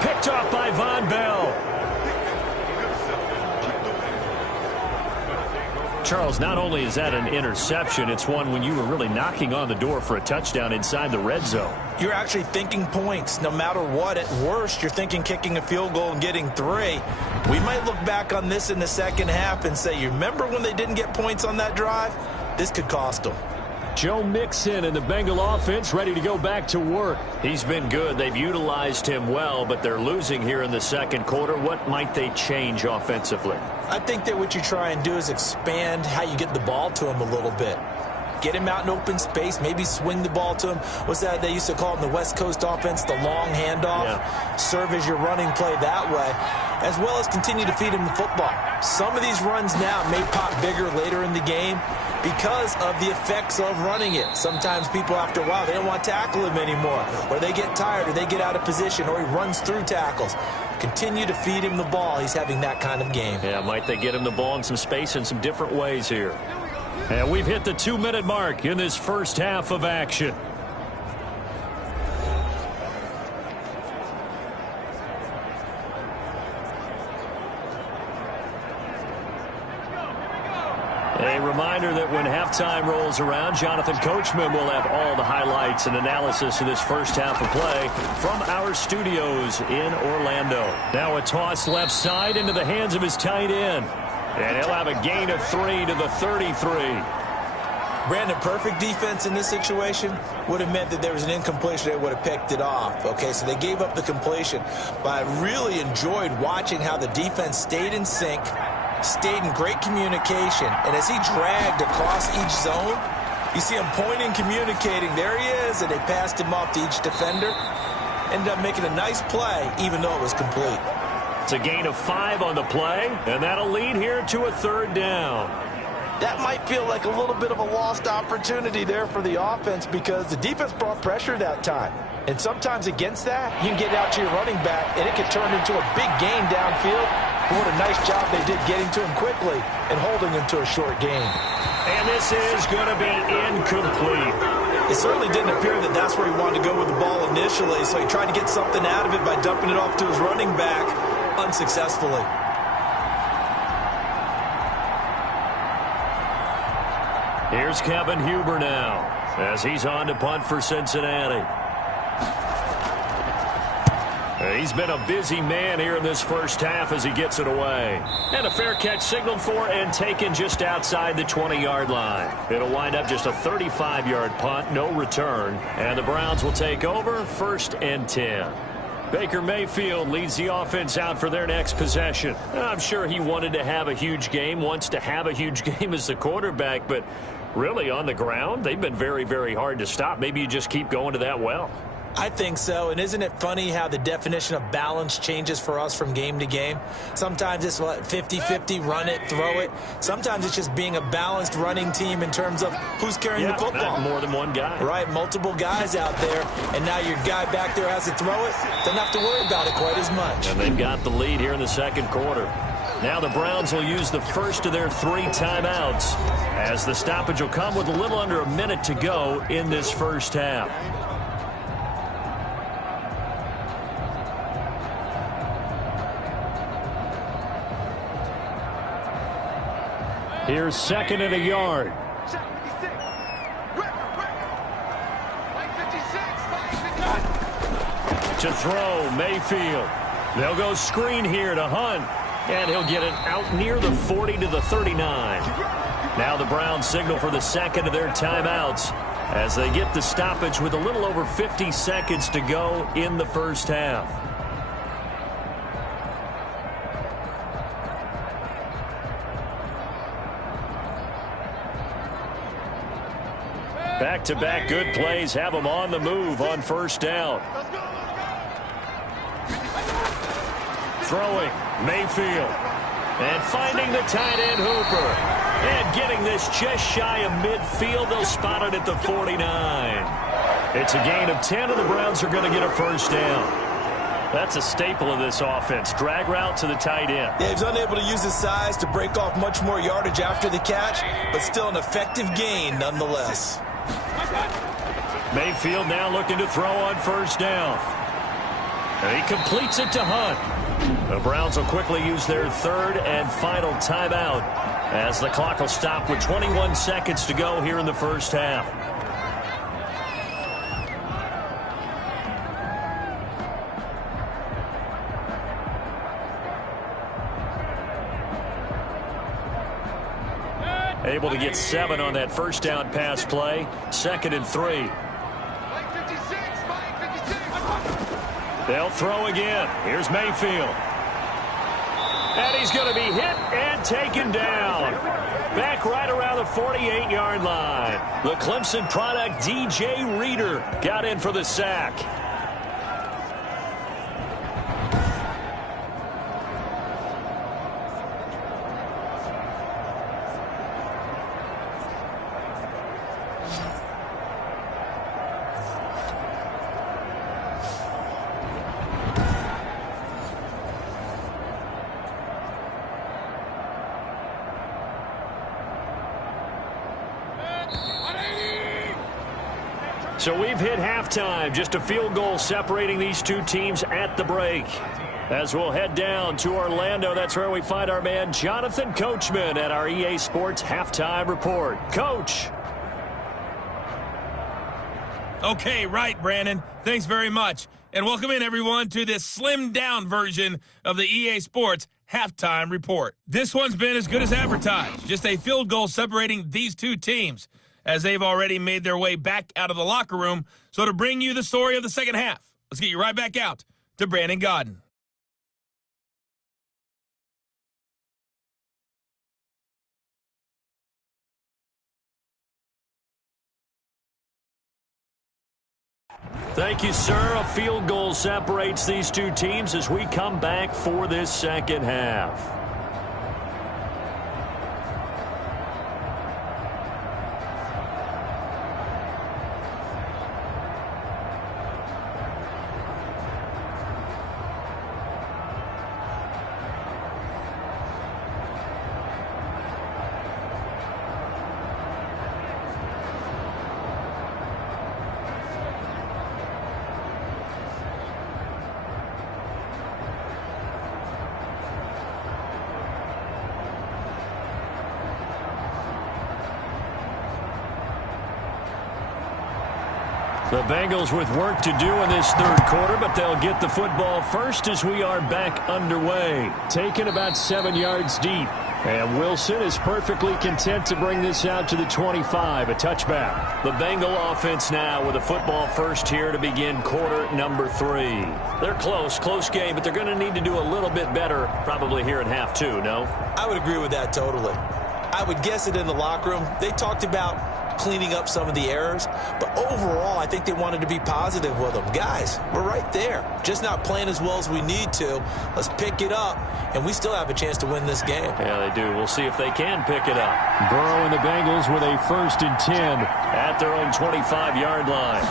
Picked off by Von Bell. Charles, not only is that an interception, it's one when you were really knocking on the door for a touchdown inside the red zone. You're actually thinking points. No matter what, at worst, you're thinking kicking a field goal and getting 3. We might look back on this in the second half and say, you remember when they didn't get points on that drive? This could cost them. Joe Mixon and the Bengal offense ready to go back to work. He's been good. They've utilized him well, but they're losing here in the second quarter. What might they change offensively? I think that what you try and do is expand how you get the ball to him a little bit. Get him out in open space, maybe swing the ball to him. What's that they used to call it in the West Coast offense, the long handoff? Yeah. Serve as your running play that way, as well as continue to feed him the football. Some of these runs now may pop bigger later in the game because of the effects of running it. Sometimes people, after a while, they don't want to tackle him anymore, or they get tired, or they get out of position, or he runs through tackles. Continue to feed him the ball. He's having that kind of game. Yeah, might they get him the ball in some space in some different ways here. And we've hit the 2-minute mark in this first half of action. A reminder that when halftime rolls around, Jonathan Coachman will have all the highlights and analysis of this first half of play from our studios in Orlando. Now a toss left side into the hands of his tight end. And he'll have a gain of 3 to the 33. Brandon, perfect defense in this situation would have meant that there was an incompletion. They would have picked it off. Okay, so they gave up the completion. But I really enjoyed watching how the defense stayed in sync, stayed in great communication. And as he dragged across each zone, you see him pointing, communicating. There he is, and they passed him off to each defender. Ended up making a nice play, even though it was complete. It's a gain of 5 on the play, and that'll lead here to a 3rd down. That might feel like a little bit of a lost opportunity there for the offense because the defense brought pressure that time. And sometimes against that, you can get out to your running back, and it can turn into a big gain downfield. But what a nice job they did getting to him quickly and holding him to a short gain. And this is going to be incomplete. It certainly didn't appear that that's where he wanted to go with the ball initially, so he tried to get something out of it by dumping it off to his running back unsuccessfully. Here's Kevin Huber now as he's on to punt for Cincinnati. He's been a busy man here in this first half as he gets it away. And a fair catch signaled for and taken just outside the 20-yard line. It'll wind up just a 35-yard punt, no return. And the Browns will take over 1st and 10. Baker Mayfield leads the offense out for their next possession. I'm sure he wanted to have a huge game, wants to have a huge game as the quarterback, but really on the ground, they've been very, very hard to stop. Maybe you just keep going to that well. I think so, and isn't it funny how the definition of balance changes for us from game to game? Sometimes it's 50-50, run it, throw it. Sometimes it's just being a balanced running team in terms of who's carrying the football. More than one guy. Right, multiple guys out there, and now your guy back there has to throw it. Doesn't have to worry about it quite as much. And they've got the lead here in the second quarter. Now the Browns will use the first of their 3 timeouts as the stoppage will come with a little under a minute to go in this first half. Here's 2nd and a yard. To throw, Mayfield. They'll go screen here to Hunt. And he'll get it out near the 40 to the 39. Now the Browns signal for the 2nd of their timeouts as they get the stoppage with a little over 50 seconds to go in the first half. Back-to-back good plays have them on the move on 1st down. Throwing, Mayfield. And finding the tight end, Hooper. And getting this just shy of midfield. They'll spot it at the 49. It's a gain of 10, and the Browns are going to get a 1st down. That's a staple of this offense. Drag route to the tight end. Yeah, he's unable to use his size to break off much more yardage after the catch, but still an effective gain nonetheless. Mayfield now looking to throw on first down. And he completes it to Hunt. The Browns will quickly use their third and final timeout as the clock will stop with 21 seconds to go here in the first half. Able to get 7 on that first down pass play. 2nd and 3. They'll throw again. Here's Mayfield. And he's going to be hit and taken down. Back right around the 48-yard line. The Clemson product, DJ Reader, got in for the sack. So we've hit halftime. Just a field goal separating these two teams at the break. As we'll head down to Orlando, that's where we find our man Jonathan Coachman at our EA Sports Halftime Report. Coach. Okay, right, Brandon. Thanks very much. And welcome in, everyone, to this slimmed-down version of the EA Sports Halftime Report. This one's been as good as advertised. Just a field goal separating these two teams, as they've already made their way back out of the locker room. So to bring you the story of the second half, let's get you right back out to Brandon Godden. Thank you, sir. A field goal separates these two teams as we come back for this second half. The Bengals with work to do in this third quarter, but they'll get the football first as we are back underway. Taken about 7 yards deep. And Wilson is perfectly content to bring this out to the 25, a touchback. The Bengal offense now with a football first here to begin quarter number 3. They're close game, but they're going to need to do a little bit better probably here at half 2, no? I would agree with that totally. I would guess it in the locker room. They talked about cleaning up some of the errors, but overall I think they wanted to be positive with them. Guys, we're right there, just not playing as well as we need to. Let's pick it up, and we still have a chance to win this game. Yeah, they do. We'll see if they can pick it up. Burrow and the Bengals with a 1st and 10 at their own 25-yard line.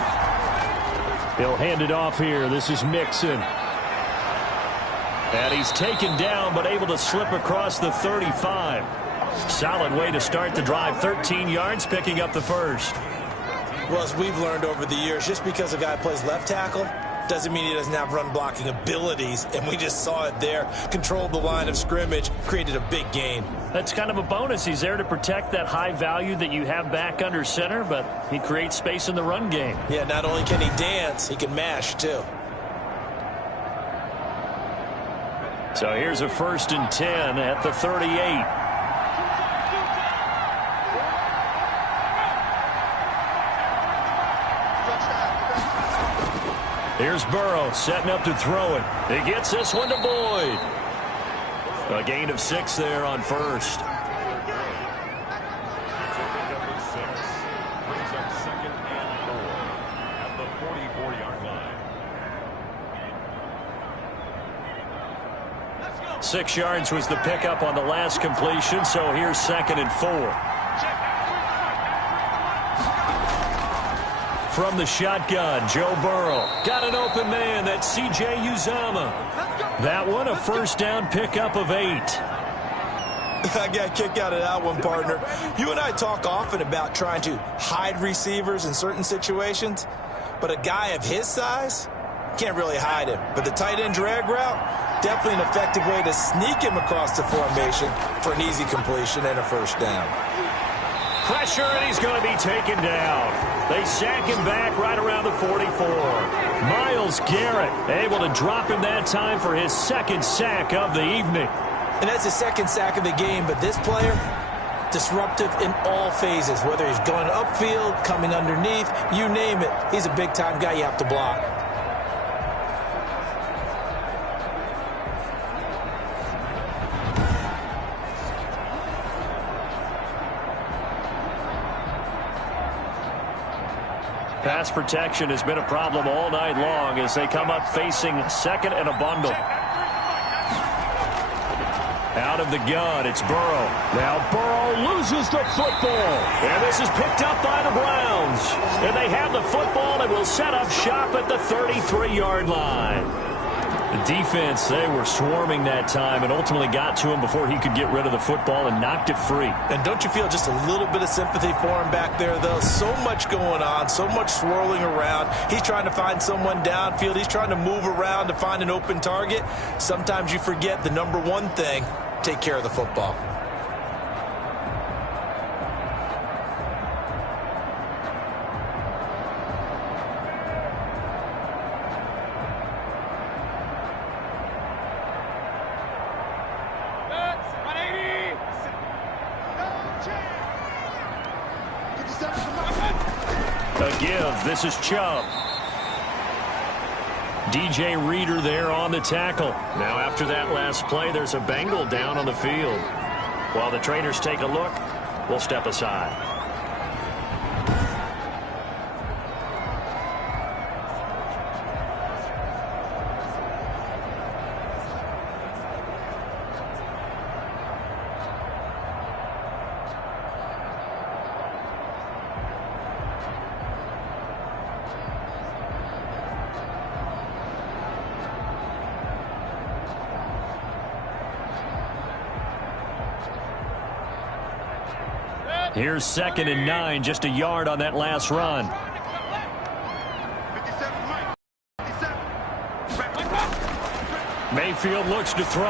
He'll hand it off here. This is Mixon. And he's taken down but able to slip across the 35. Solid way to start the drive. 13 yards, picking up the first. Well, as we've learned over the years, just because a guy plays left tackle doesn't mean he doesn't have run-blocking abilities, and we just saw it there. Controlled the line of scrimmage, created a big gain. That's kind of a bonus. He's there to protect that high value that you have back under center, but he creates space in the run game. Yeah, not only can he dance, he can mash, too. So here's a 1st and 10 at the 38. Here's Burrows setting up to throw it. He gets this one to Boyd. A gain of 6 there on first. Number 6 brings up 2nd and 4 at the 44-yard line. 6 yards was the pickup on the last completion, so here's 2nd and 4. From the shotgun, Joe Burrow. Got an open man. That's C.J. Uzomah. That one a 1st down pickup of 8. I got a kick out of that one, partner. You and I talk often about trying to hide receivers in certain situations, but a guy of his size can't really hide him. But the tight end drag route, definitely an effective way to sneak him across the formation for an easy completion and a first down. Pressure, and he's going to be taken down. They sack him back right around the 44. Myles Garrett able to drop him that time for his second sack of the evening. And that's his second sack of the game, but this player, disruptive in all phases, whether he's going upfield, coming underneath, you name it. He's a big-time guy you have to block. Pass protection has been a problem all night long as they come up facing second and a bundle. Out of the gun, it's Burrow. Now Burrow loses the football. And this is picked up by the Browns. And they have the football and will set up shop at the 33-yard line. The defense, they were swarming that time and ultimately got to him before he could get rid of the football and knocked it free. And don't you feel just a little bit of sympathy for him back there, though? So much going on, so much swirling around. He's trying to find someone downfield. He's trying to move around to find an open target. Sometimes you forget the number one thing, take care of the football. A give. This is Chubb. DJ Reader there on the tackle. Now after that last play, there's a Bengal down on the field. While the trainers take a look, we'll step aside. Here's 2nd and 9, just a yard on that last run. Mayfield looks to throw.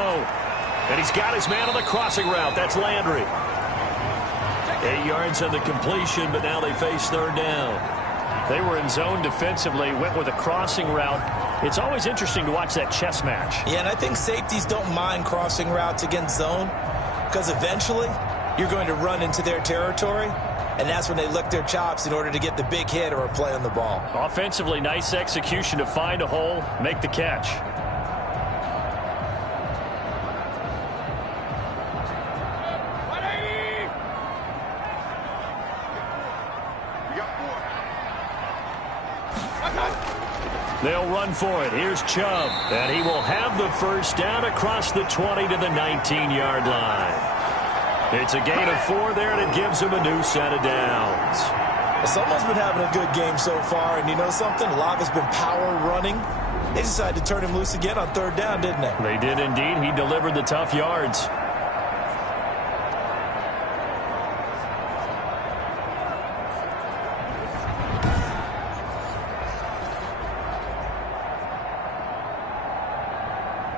And he's got his man on the crossing route. That's Landry. 8 yards on the completion, but now they face 3rd down. They were in zone defensively, went with a crossing route. It's always interesting to watch that chess match. Yeah, and I think safeties don't mind crossing routes against zone because eventually you're going to run into their territory, and that's when they lick their chops in order to get the big hit or a play on the ball. Offensively, nice execution to find a hole, make the catch. They'll run for it. Here's Chubb, and he will have the first down across the 20 to the 19-yard line. It's a gain of 4 there, and it gives him a new set of downs. Someone's been having a good game so far, and you know something? A lot has been power running. They decided to turn him loose again on 3rd down, didn't they? They did indeed. He delivered the tough yards.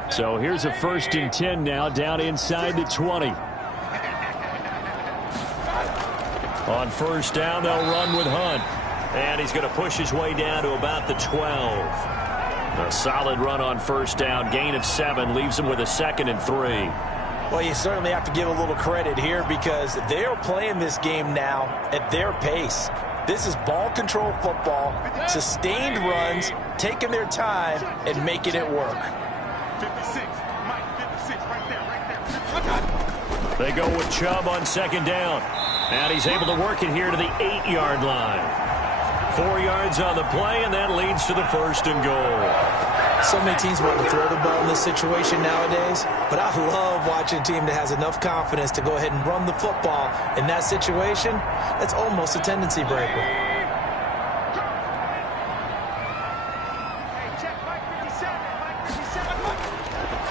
So here's a 1st and 10 now, down inside the 20. On 1st down, they'll run with Hunt. And he's going to push his way down to about the 12. A solid run on 1st down. Gain of 7 leaves him with a 2nd and 3. Well, you certainly have to give a little credit here because they're playing this game now at their pace. This is ball control football, sustained runs, taking their time, and making it work. 56, Mike, 56, right there. They go with Chubb on 2nd down. And he's able to work it here to the 8-yard line. 4 yards on the play, and that leads to the 1st and goal. So many teams want to throw the ball in this situation nowadays, but I love watching a team that has enough confidence to go ahead and run the football. In that situation, that's almost a tendency breaker.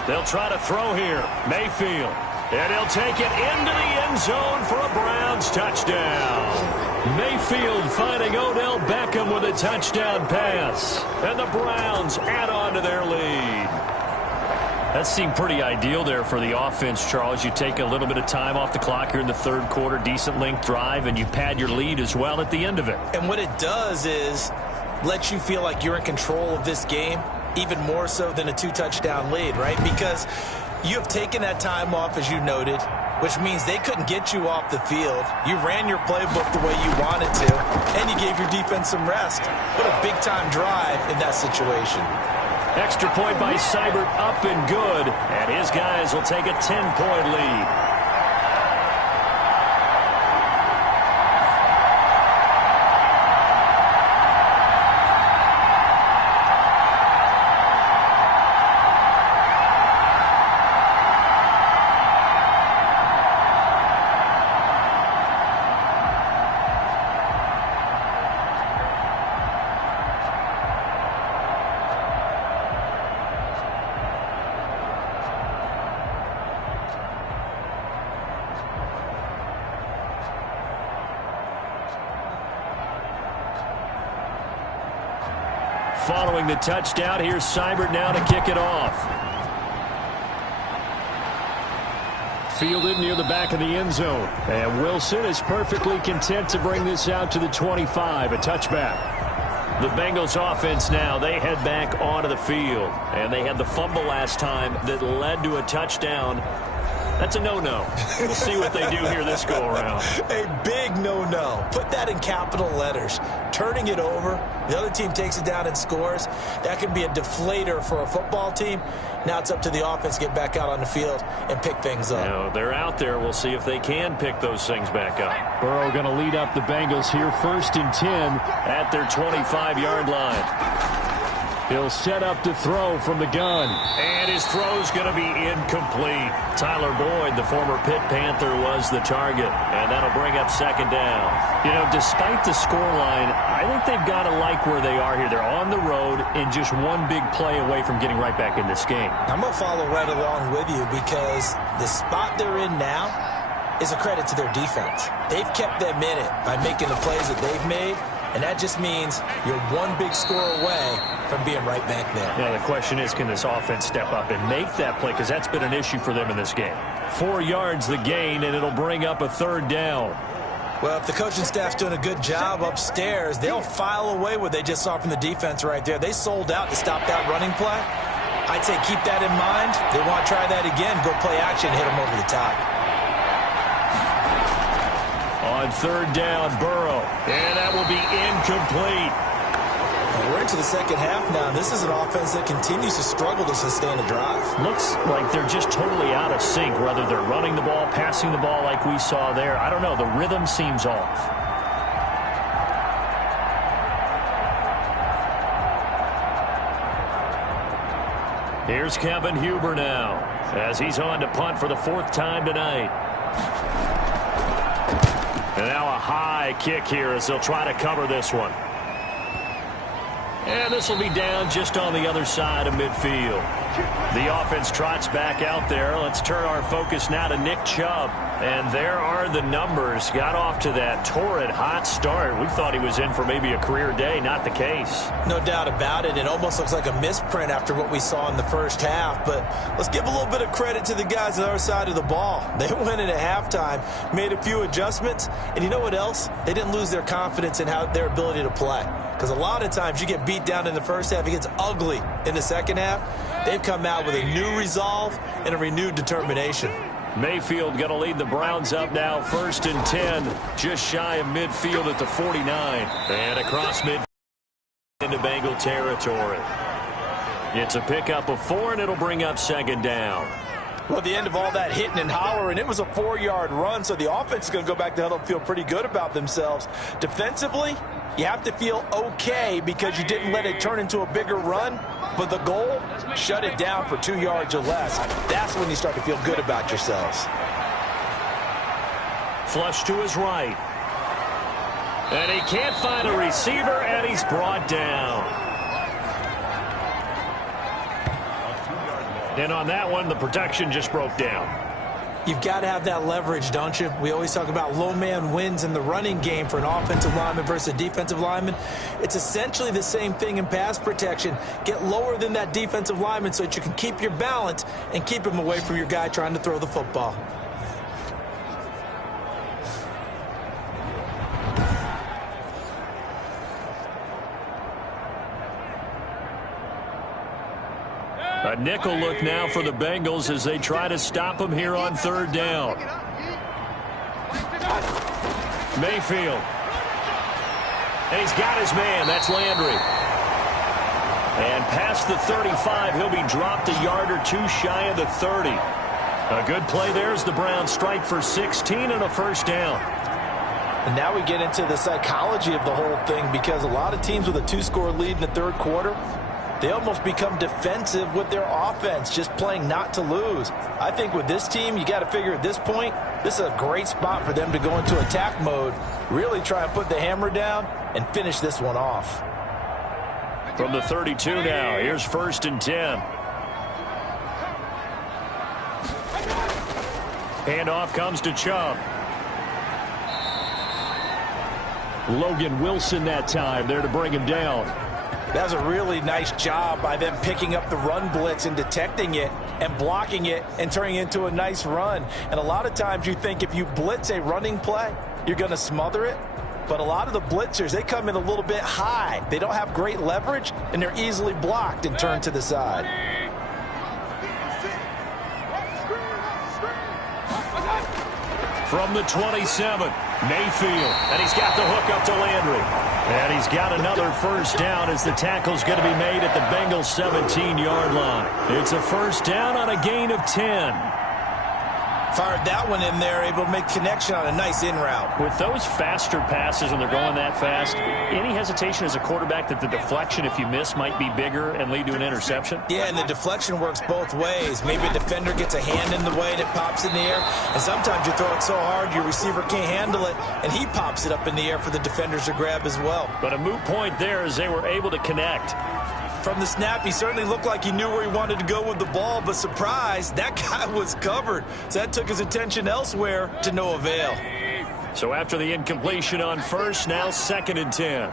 They'll try to throw here. Mayfield. And he'll take it into the end zone for a Browns touchdown. Mayfield finding Odell Beckham with a touchdown pass. And the Browns add on to their lead. That seemed pretty ideal there for the offense, Charles. You take a little bit of time off the clock here in the third quarter, decent length drive, and you pad your lead as well at the end of it. And what it does is let you feel like you're in control of this game, even more so than a 2-touchdown lead, right? Because you have taken that time off, as you noted, which means they couldn't get you off the field. You ran your playbook the way you wanted to, and you gave your defense some rest. What a big-time drive in that situation. Extra point by Seibert, up and good. And his guys will take a 10-point lead. Following the touchdown, here's Seibert now to kick it off. Fielded near the back of the end zone. And Wilson is perfectly content to bring this out to the 25, a touchback. The Bengals offense now, they head back onto the field. And they had the fumble last time that led to a touchdown. That's a no-no. We'll see what they do here this go-around. A big no-no. Put that in capital letters. Turning it over, the other team takes it down and scores. That can be a deflator for a football team. Now it's up to the offense to get back out on the field and pick things up. You know, they're out there. We'll see if they can pick those things back up. Burrow going to lead up the Bengals here, 1st and 10 at their 25-yard line. He'll set up to throw from the gun. And his throw's going to be incomplete. Tyler Boyd, the former Pitt Panther, was the target. And that'll bring up 2nd down. You know, despite the scoreline, I think they've got to like where they are here. They're on the road and just one big play away from getting right back in this game. I'm going to follow right along with you because the spot they're in now is a credit to their defense. They've kept them in it by making the plays that they've made. And that just means you're one big score away from being right back there. Yeah, the question is, can this offense step up and make that play? Because that's been an issue for them in this game. 4 yards the gain, and it'll bring up a 3rd down. Well, if the coaching staff's doing a good job upstairs, they'll file away what they just saw from the defense right there. They sold out to stop that running play. I'd say keep that in mind. They want to try that again, go play action, hit them over the top. On 3rd down, Burrow. And that will be incomplete. We're into the second half now. This is an offense that continues to struggle to sustain a drive. Looks like they're just totally out of sync, whether they're running the ball, passing the ball like we saw there. I don't know. The rhythm seems off. Here's Kevin Huber now as he's on to punt for the 4th time tonight. And now a high kick here as they'll try to cover this one. And this will be down just on the other side of midfield. The offense trots back out there. Let's turn our focus now to Nick Chubb. And there are the numbers. Got off to that torrid hot start. We thought he was in for maybe a career day. Not the case. No doubt about it. It almost looks like a misprint after what we saw in the first half. But let's give a little bit of credit to the guys on the other side of the ball. They went in at halftime, made a few adjustments. And you know what else? They didn't lose their confidence in their ability to play. Because a lot of times you get beat down in the first half, it gets ugly in the second half. They've come out with a new resolve and a renewed determination. Mayfield going to lead the Browns up now, 1st and 10, just shy of midfield at the 49. And across midfield into Bengal territory. It's a pickup of 4, and it'll bring up 2nd down. Well, at the end of all that hitting and hollering, it was a 4-yard run, so the offense is going to go back to huddle and feel pretty good about themselves. Defensively, you have to feel okay because you didn't let it turn into a bigger run, but the goal, shut it down for 2 yards or less. That's when you start to feel good about yourselves. Flush to his right. And he can't find a receiver, and he's brought down. And on that one, the protection just broke down. You've got to have that leverage, don't you? We always talk about low man wins in the running game for an offensive lineman versus a defensive lineman. It's essentially the same thing in pass protection. Get lower than that defensive lineman so that you can keep your balance and keep him away from your guy trying to throw the football. A nickel look now for the Bengals as they try to stop him here on third down. Mayfield. And he's got his man. That's Landry. And past the 35, he'll be dropped a yard or two shy of the 30. A good play there as the Browns strike for 16 and a first down. And now we get into the psychology of the whole thing, because a lot of teams with a two-score lead in the third quarter, they almost become defensive with their offense, just playing not to lose. I think with this team, you got to figure at this point, this is a great spot for them to go into attack mode, really try and put the hammer down and finish this one off. From the 32 now, here's 1st and 10. Handoff comes to Chubb. Logan Wilson that time there to bring him down. That was a really nice job by them picking up the run blitz and detecting it and blocking it and turning it into a nice run. And a lot of times you think if you blitz a running play, you're going to smother it. But a lot of the blitzers, they come in a little bit high. They don't have great leverage, and they're easily blocked and turned to the side. From the 27, Mayfield, and he's got the hook up to Landry. And he's got another first down as the tackle's going to be made at the Bengals 17-yard line. It's a first down on a gain of 10. Fired that one in there, able to make connection on a nice in route. With those faster passes when they're going that fast, any hesitation as a quarterback that the deflection, if you miss, might be bigger and lead to an interception? Yeah, and the deflection works both ways. Maybe a defender gets a hand in the way and it pops in the air, and sometimes you throw it so hard your receiver can't handle it, and he pops it up in the air for the defenders to grab as well. But a moot point there as they were able to connect. From the snap, he certainly looked like he knew where he wanted to go with the ball, but surprise, that guy was covered. So that took his attention elsewhere to no avail. So after the incompletion on first, now 2nd and 10.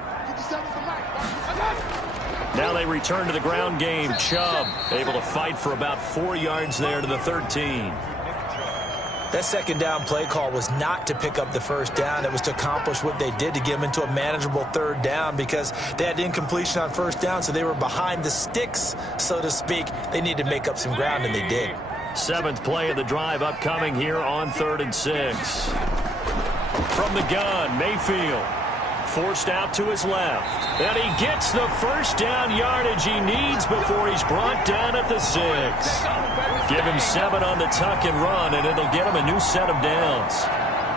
Now they return to the ground game. Chubb able to fight for about 4 yards there to the 13. That second down play call was not to pick up the first down. It was to accomplish what they did, to get them into a manageable third down, because they had incompletion on first down, so they were behind the sticks, so to speak. They needed to make up some ground, and they did. 7th play of the drive upcoming here on 3rd and 6. From the gun, Mayfield. Forced out to his left. And he gets the first down yardage he needs before he's brought down at the 6. Give him 7 on the tuck and run, and it'll get him a new set of downs.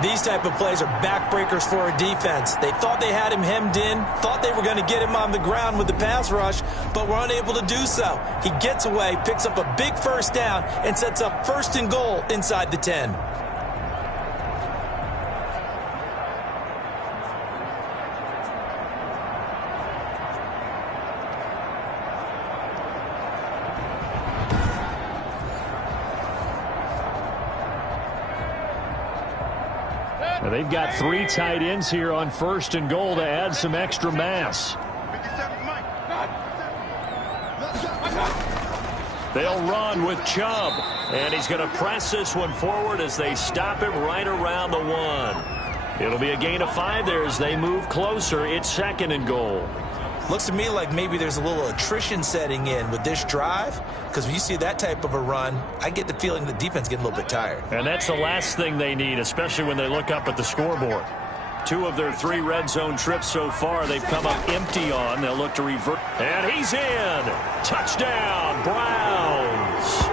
These type of plays are backbreakers for a defense. They thought they had him hemmed in, thought they were going to get him on the ground with the pass rush, but were unable to do so. He gets away, picks up a big first down, and sets up 1st and goal inside the 10. They've got 3 tight ends here on 1st and goal to add some extra mass. They'll run with Chubb, and he's going to press this one forward as they stop him right around the 1. It'll be a gain of 5 there as they move closer. It's 2nd and goal. Looks to me like maybe there's a little attrition setting in with this drive, because when you see that type of a run, I get the feeling the defense getting a little bit tired. And that's the last thing they need, especially when they look up at the scoreboard. 2 of their 3 red zone trips so far, they've come up empty on. They'll look to revert. And he's in. Touchdown, Browns.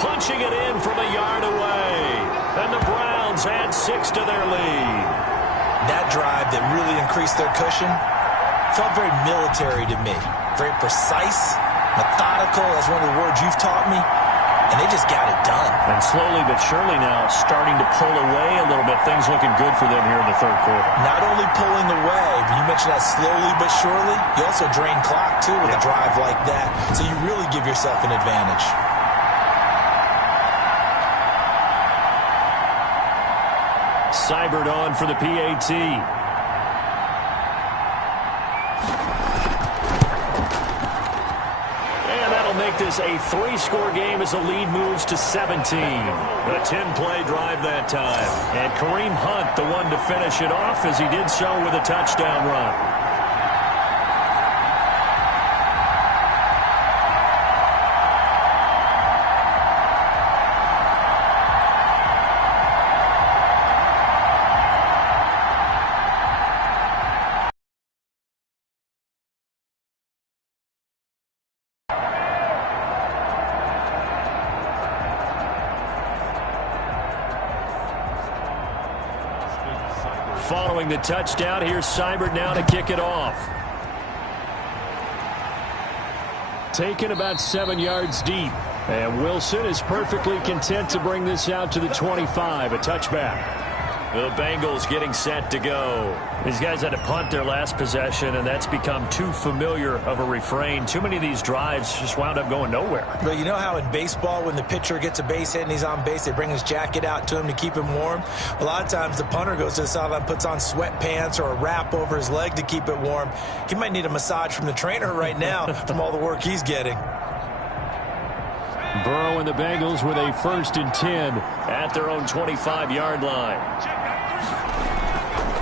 Punching it in from a yard away. And the Browns add 6 to their lead. That drive that really increased their cushion felt very military to me. Very precise, methodical, that's one of the words you've taught me, and they just got it done. And slowly but surely now starting to pull away a little bit. Things looking good for them here in the third quarter. Not only pulling away, but you mentioned that slowly but surely, you also drain clock too with a drive like that, so you really give yourself an advantage. Seibert on for the PAT. Make this a 3-score game as the lead moves to 17. A 10-play drive that time. And Kareem Hunt, the one to finish it off, as he did so with a touchdown run. Following the touchdown, here's Seibert now to kick it off. Taken about 7 yards deep. And Wilson is perfectly content to bring this out to the 25, a touchback. The Bengals getting set to go. These guys had to punt their last possession, and that's become too familiar of a refrain. Too many of these drives just wound up going nowhere. But you know how in baseball, when the pitcher gets a base hit and he's on base, they bring his jacket out to him to keep him warm? A lot of times the punter goes to the sideline, puts on sweatpants or a wrap over his leg to keep it warm. He might need a massage from the trainer right now from all the work he's getting. Burrow and the Bengals with a 1st and 10 at their own 25-yard line.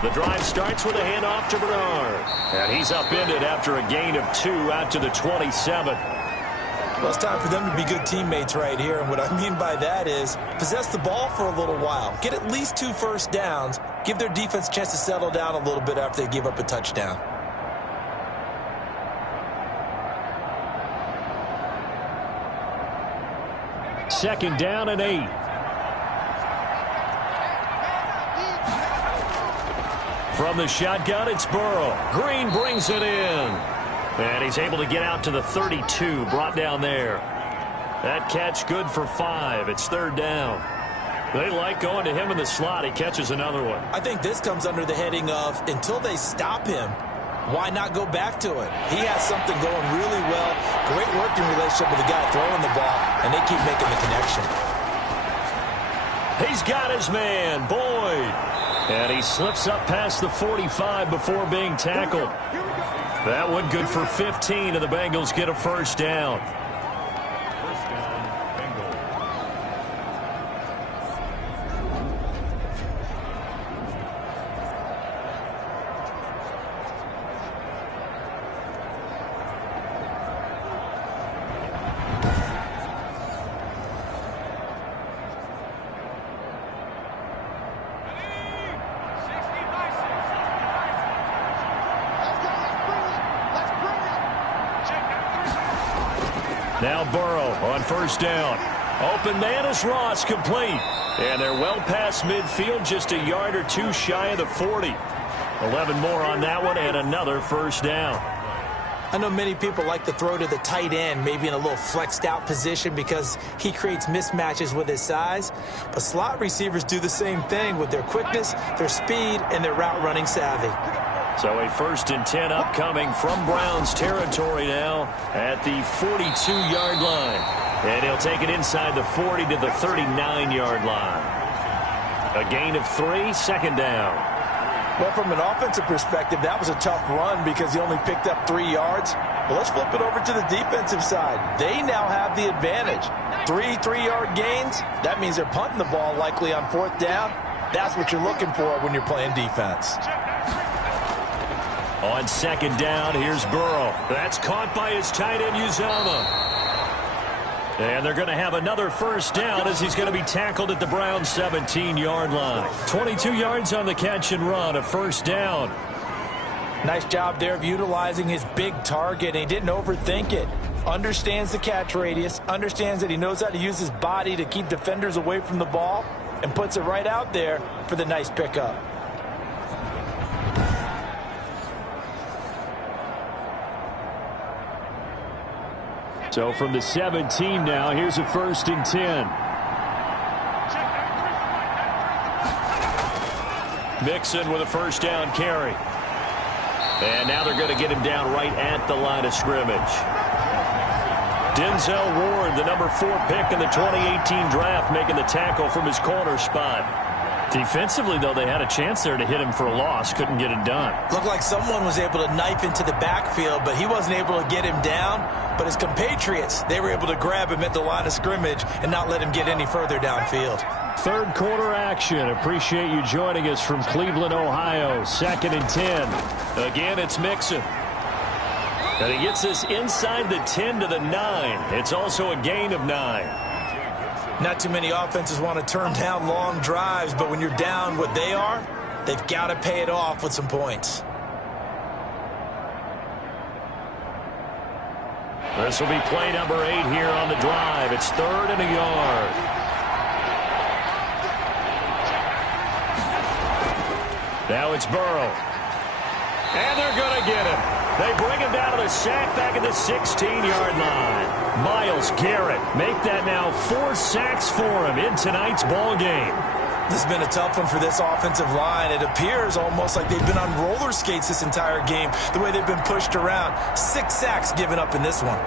The drive starts with a handoff to Bernard. And he's upended after a gain of 2 out to the 27. Well, it's time for them to be good teammates right here. And what I mean by that is possess the ball for a little while. Get at least 2 first downs. Give their defense a chance to settle down a little bit after they give up a touchdown. Second down and 8. From the shotgun, it's Burrow. Green brings it in. And he's able to get out to the 32, brought down there. That catch good for 5. It's 3rd down. They like going to him in the slot. He catches another one. I think this comes under the heading of until they stop him, why not go back to it? He has something going really well. Great working relationship with the guy throwing the ball, and they keep making the connection. He's got his man, Boyd. And he slips up past the 45 before being tackled. That one good for 15, and the Bengals get a 1st down. Now Burrow on 1st down. Open man is Ross, complete. And they're well past midfield, just a yard or 2 shy of the 40. 11 more on that one, and another 1st down. I know many people like to throw to the tight end, maybe in a little flexed out position because he creates mismatches with his size. But slot receivers do the same thing with their quickness, their speed, and their route running savvy. So a 1st and 10 upcoming from Browns territory now at the 42-yard line. And he'll take it inside the 40 to the 39-yard line. A gain of 3, 2nd down. Well, from an offensive perspective, that was a tough run because he only picked up 3 yards. Well, let's flip it over to the defensive side. They now have the advantage. 3 3-yard gains, that means they're punting the ball likely on 4th down. That's what you're looking for when you're playing defense. On 2nd down, here's Burrow. That's caught by his tight end, Uzomah. And they're going to have another 1st down as he's going to be tackled at the Browns' 17-yard line. 22 yards on the catch and run, a 1st down. Nice job there of utilizing his big target, and he didn't overthink it. Understands the catch radius, understands that he knows how to use his body to keep defenders away from the ball, and puts it right out there for the nice pickup. So from the 17 now, here's a 1st and 10. Mixon with a 1st down carry. And now they're going to get him down right at the line of scrimmage. Denzel Ward, the number 4 pick in the 2018 draft, making the tackle from his corner spot. Defensively, though, they had a chance there to hit him for a loss. Couldn't get it done. Looked like someone was able to knife into the backfield, but he wasn't able to get him down. But his compatriots, they were able to grab him at the line of scrimmage and not let him get any further downfield. Third quarter action. Appreciate you joining us from Cleveland, Ohio. 2nd and 10. Again, it's Mixon. And he gets this inside the 10 to the 9. It's also a gain of 9. Not too many offenses want to turn down long drives, but when you're down what they are, they've got to pay it off with some points. This will be play number 8 here on the drive. It's 3rd and a yard. Now it's Burrow. And they're going to get him. They bring him down to the sack back at the 16-yard line. Myles Garrett make that now 4 sacks for him in tonight's ball game. This has been a tough one for this offensive line. It appears almost like they've been on roller skates this entire game, the way they've been pushed around. 6 sacks given up in this one.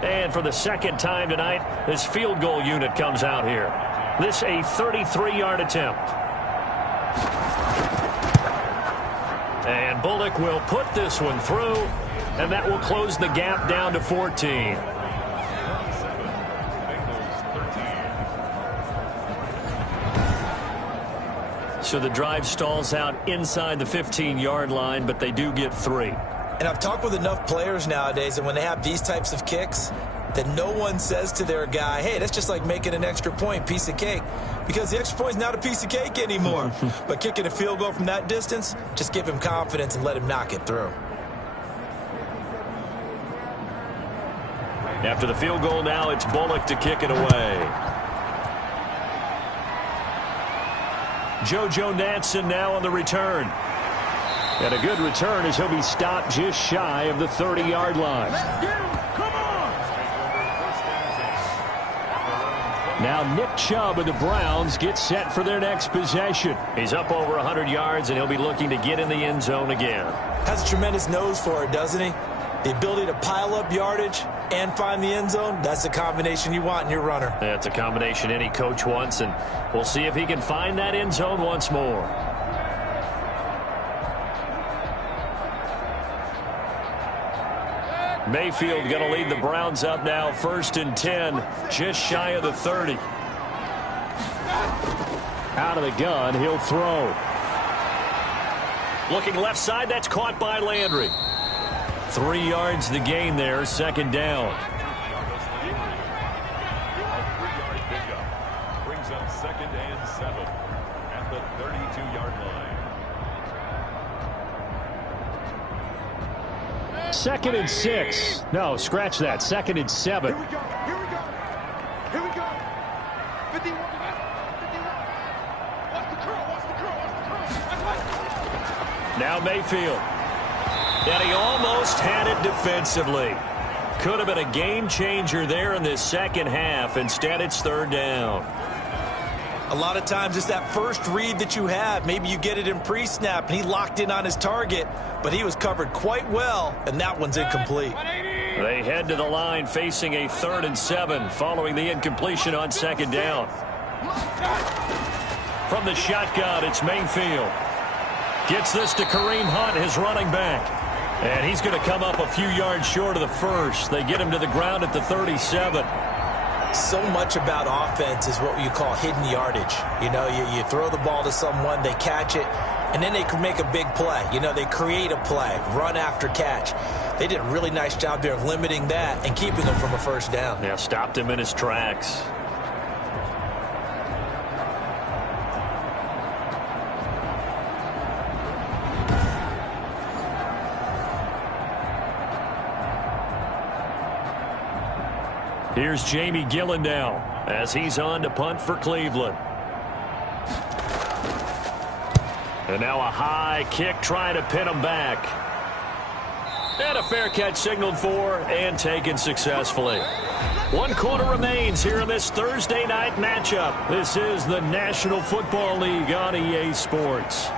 And for the second time tonight, this field goal unit comes out here. This a 33-yard attempt. And Bullock will put this one through, and that will close the gap down to 14. So the drive stalls out inside the 15-yard line, but they do get 3. And I've talked with enough players nowadays, and when they have these types of kicks, that no one says to their guy, hey, that's just like making an extra point, piece of cake. Because the extra point is not a piece of cake anymore. But kicking a field goal from that distance, just give him confidence and let him knock it through. After the field goal now, it's Bullock to kick it away. JoJo Natson now on the return. And a good return as he'll be stopped just shy of the 30-yard line. Let's get him. Come on. Now Nick Chubb of the Browns gets set for their next possession. He's up over 100 yards, and he'll be looking to get in the end zone again. Has a tremendous nose for it, doesn't he? The ability to pile up yardage and find the end zone, that's the combination you want in your runner. That's a combination any coach wants, and we'll see if he can find that end zone once more. Mayfield going to lead the Browns up now, 1st and 10, just shy of the 30. Out of the gun, he'll throw. Looking left side, that's caught by Landry. 3 yards the gain there, 2nd down. Brings up 2nd and 7 at the 32-yard line. 2nd and 6. No, scratch that. 2nd and 7. Here we go. Here we go. Here we go. 51. 51. Watch the curl. Watch the curl. Watch the curl. Now Mayfield. And he almost had it defensively. Could have been a game changer there in this second half. Instead, it's 3rd down. A lot of times it's that first read that you have. Maybe you get it in pre-snap, and he locked in on his target, but he was covered quite well, and that one's incomplete. They head to the line facing a 3rd and 7 following the incompletion on 2nd down. From the shotgun, it's Mayfield. Gets this to Kareem Hunt, his running back. And he's going to come up a few yards short of the first. They get him to the ground at the 37. So much about offense is what you call hidden yardage. You know, you throw the ball to someone, they catch it, and then they can make a big play. You know, they create a play, run after catch. They did a really nice job there of limiting that and keeping him from a 1st down. Yeah, stopped him in his tracks. Here's Jamie Gillen now as he's on to punt for Cleveland. And now a high kick trying to pin him back. And a fair catch signaled for and taken successfully. 1 quarter remains here in this Thursday night matchup. This is the National Football League on EA Sports.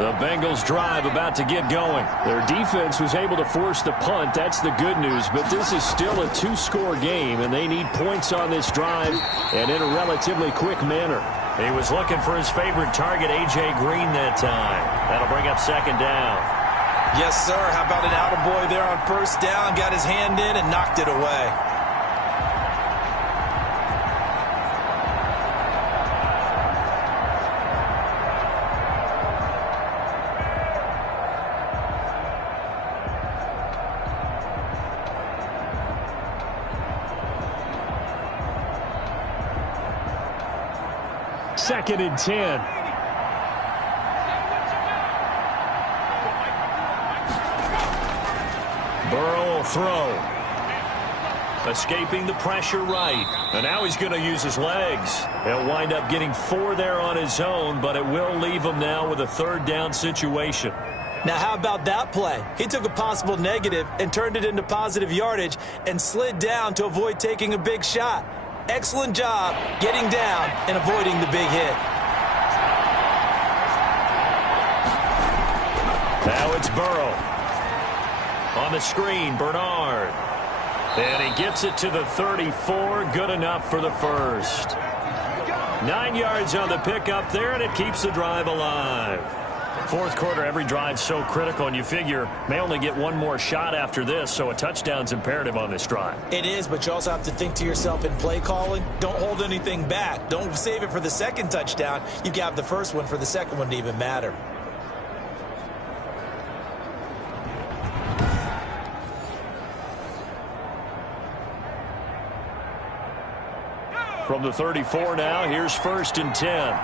The Bengals drive about to get going. Their defense was able to force the punt. That's the good news. But this is still a 2-score game, and they need points on this drive and in a relatively quick manner. He was looking for his favorite target, A.J. Green, that time. That'll bring up 2nd down. Yes, sir. How about an attaboy there on 1st down? Got his hand in and knocked it away. Second and 10. Burrow will throw. Escaping the pressure right. And now he's going to use his legs. He'll wind up getting 4 there on his own, but it will leave him now with a 3rd down situation. Now, how about that play? He took a possible negative and turned it into positive yardage and slid down to avoid taking a big shot. Excellent job getting down and avoiding the big hit. Now it's Burrow. On the screen, Bernard. And he gets it to the 34. Good enough for the first. 9 yards on the pickup there, and it keeps the drive alive. 4th quarter, every drive's so critical, and you figure may only get 1 more shot after this, so a touchdown's imperative on this drive. It is, but you also have to think to yourself in play calling, don't hold anything back. Don't save it for the 2nd touchdown. You can have the 1st one for the 2nd one to even matter. From the 34 now, here's 1st and 10.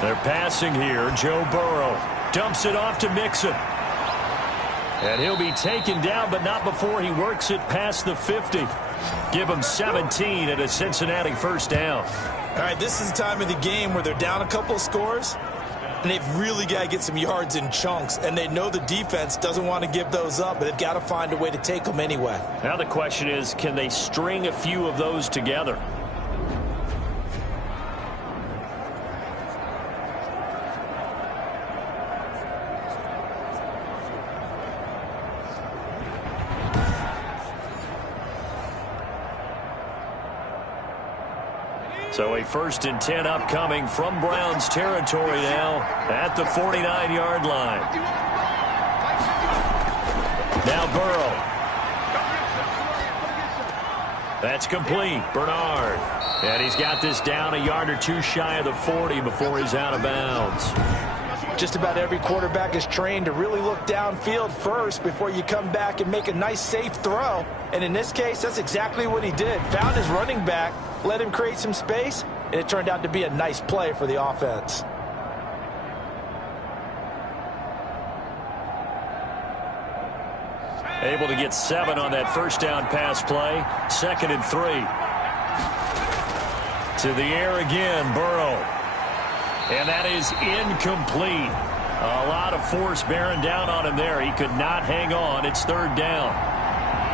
They're passing here. Joe Burrow dumps it off to Mixon. And he'll be taken down, but not before he works it past the 50. Give him 17 at a Cincinnati 1st down. All right, this is the time of the game where they're down a couple of scores, and they've really got to get some yards in chunks, and they know the defense doesn't want to give those up, but they've got to find a way to take them anyway. Now the question is, can they string a few of those together? So a 1st and 10 upcoming from Browns territory now at the 49-yard line. Now Burrow. That's complete. Bernard. And he's got this down a yard or 2 shy of the 40 before he's out of bounds. Just about every quarterback is trained to really look downfield first before you come back and make a nice, safe throw. And in this case, that's exactly what he did. Found his running back, let him create some space, and it turned out to be a nice play for the offense. Able to get 7 on that 1st down pass play. 2nd and 3. To the air again, Burrow. And that is incomplete. A lot of force bearing down on him there. He could not hang on. It's 3rd down.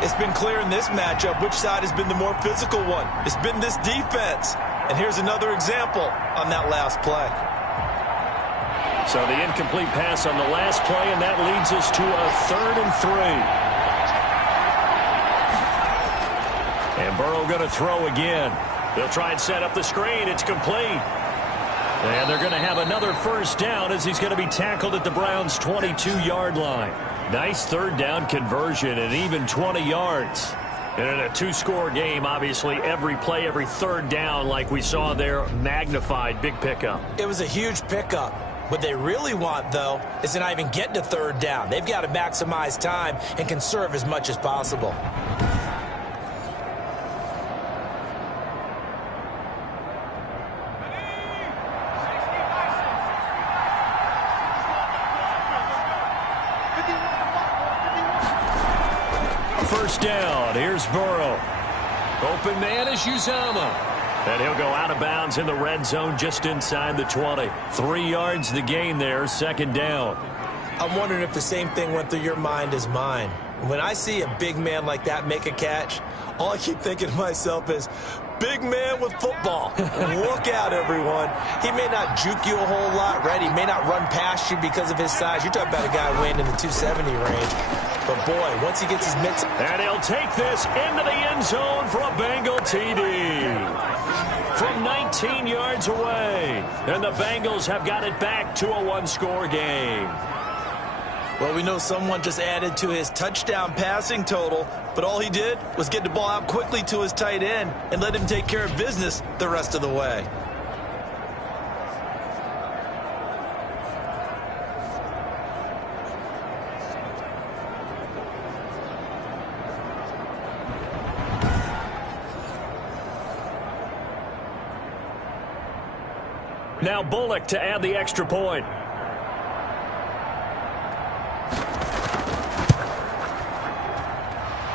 It's been clear in this matchup which side has been the more physical one. It's been this defense. And here's another example on that last play. So the incomplete pass on the last play, and that leads us to a 3rd and 3. And Burrow going to throw again. They'll try and set up the screen. It's complete. And they're going to have another 1st down as he's going to be tackled at the Browns' 22-yard line. Nice 3rd down conversion and even 20 yards. And in a 2-score game, obviously, every play, every 3rd down, like we saw there, magnified. Big pickup. It was a huge pickup. What they really want, though, is to not even get to 3rd down. They've got to maximize time and conserve as much as possible. first down. Here's Burrow. Open man is Uzomah. And he'll go out of bounds in the red zone just inside the 20. 3 yards the gain there, second down. I'm wondering if the same thing went through your mind as mine. When I see a big man like that make a catch, all I keep thinking to myself is, big man with football. Look out, everyone. He may not juke you a whole lot, right? He may not run past you because of his size. You're talking about a guy weighing in the 270 range. But, boy, once he gets his mitts... And he'll take this into the end zone for a Bengal TD. From 19 yards away. And the Bengals have got it back to a one-score game. Well, we know someone just added to his touchdown passing total, but all he did was get the ball out quickly to his tight end and let him take care of business the rest of the way. Now Bullock to add the extra point.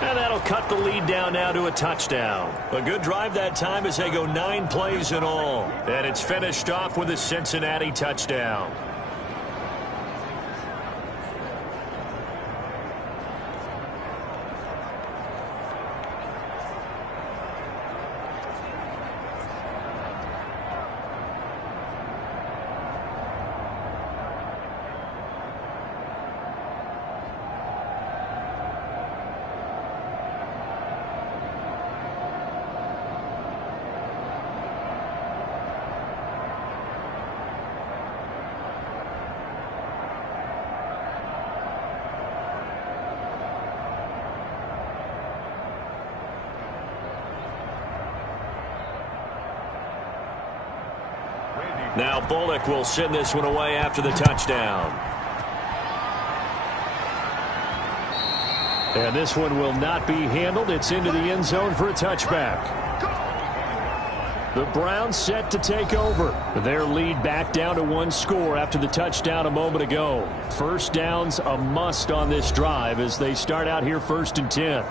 And that'll cut the lead down now to a touchdown. A good drive that time as they go 9 plays in all. And it's finished off with a Cincinnati touchdown. Now Bullock will send this one away after the touchdown. And this one will not be handled. It's into the end zone for a touchback. The Browns set to take over. Their lead back down to 1 score after the touchdown a moment ago. First down's a must on this drive as they start out here 1st and 10.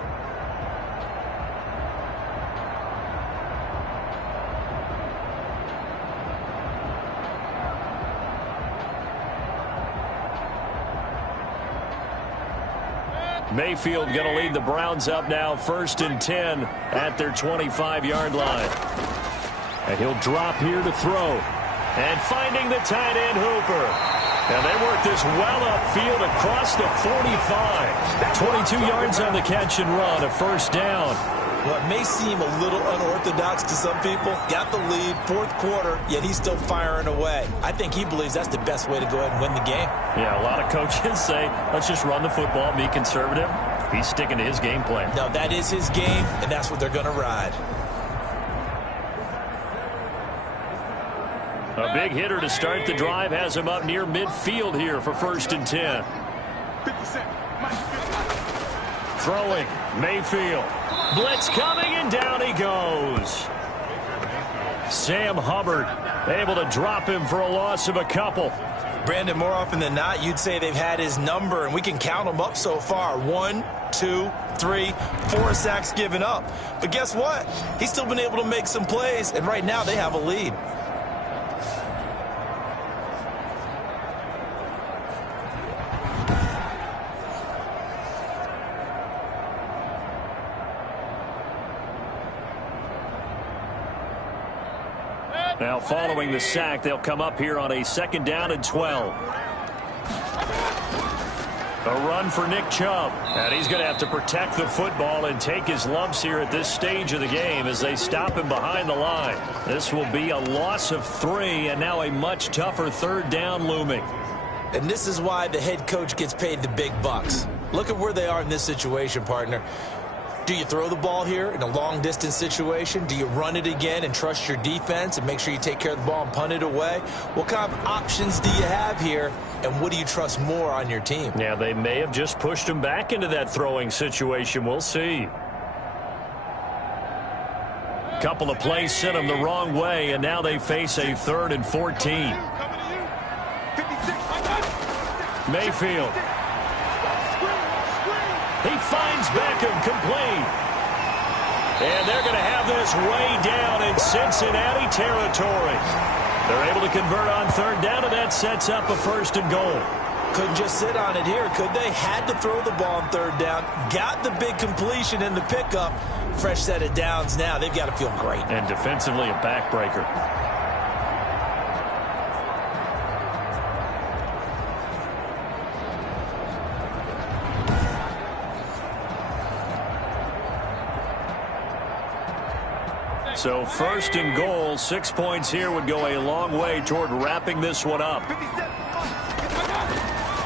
Mayfield going to lead the Browns up now 1st and 10 at their 25-yard line. And he'll drop here to throw. And finding the tight end Hooper. And they work this well upfield across the 45. 22 yards on the catch and run, a first down. Well, it may seem a little unorthodox to some people. Got the lead, 4th quarter, yet he's still firing away. I think he believes that's the best way to go ahead and win the game. Yeah, a lot of coaches say, let's just run the football, be conservative. He's sticking to his game plan. No, that is his game, and that's what they're going to ride. A big hitter to start the drive has him up near midfield here for 1st and 10. Throwing, Mayfield. Blitz coming, and down he goes. Sam Hubbard able to drop him for a loss of a couple. Brandon, more often than not, you'd say they've had his number, and we can count them up so far. 1, 2, 3, 4 sacks given up. But guess what? He's still been able to make some plays, and right now they have a lead. Now following the sack, they'll come up here on a 2nd down and 12. A run for Nick Chubb. And he's going to have to protect the football and take his lumps here at this stage of the game as they stop him behind the line. This will be a loss of 3 and now a much tougher 3rd down looming. And this is why the head coach gets paid the big bucks. Look at where they are in this situation, partner. Do you throw the ball here in a long-distance situation? Do you run it again and trust your defense and make sure you take care of the ball and punt it away? What kind of options do you have here, and what do you trust more on your team? Yeah, they may have just pushed him back into that throwing situation. We'll see. Couple of plays sent them the wrong way, and now they face a 3rd and 14. He finds Beckham, complete. And they're going to have this way down in Cincinnati territory. They're able to convert on third down, and that sets up a 1st and goal. Couldn't just sit on it here, could they? Had to throw the ball on third down. Got the big completion in the pickup. Fresh set of downs now. They've got to feel great. And defensively, a backbreaker. So 1st and goal, 6 points here would go a long way toward wrapping this one up.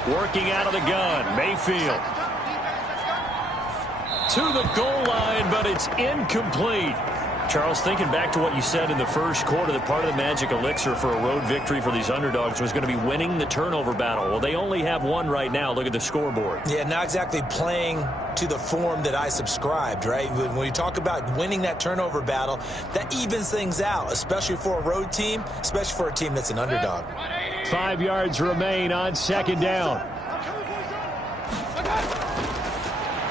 Working out of the gun, Mayfield. To the goal line, but it's incomplete. Charles, thinking back to what you said in the first quarter, that part of the magic elixir for a road victory for these underdogs was going to be winning the turnover battle. Well, they only have one right now. Look at the scoreboard. Yeah, not exactly playing to the form that I subscribed, right? When you talk about winning that turnover battle, that evens things out, especially for a road team, especially for a team that's an underdog. 5 yards remain on 2nd down.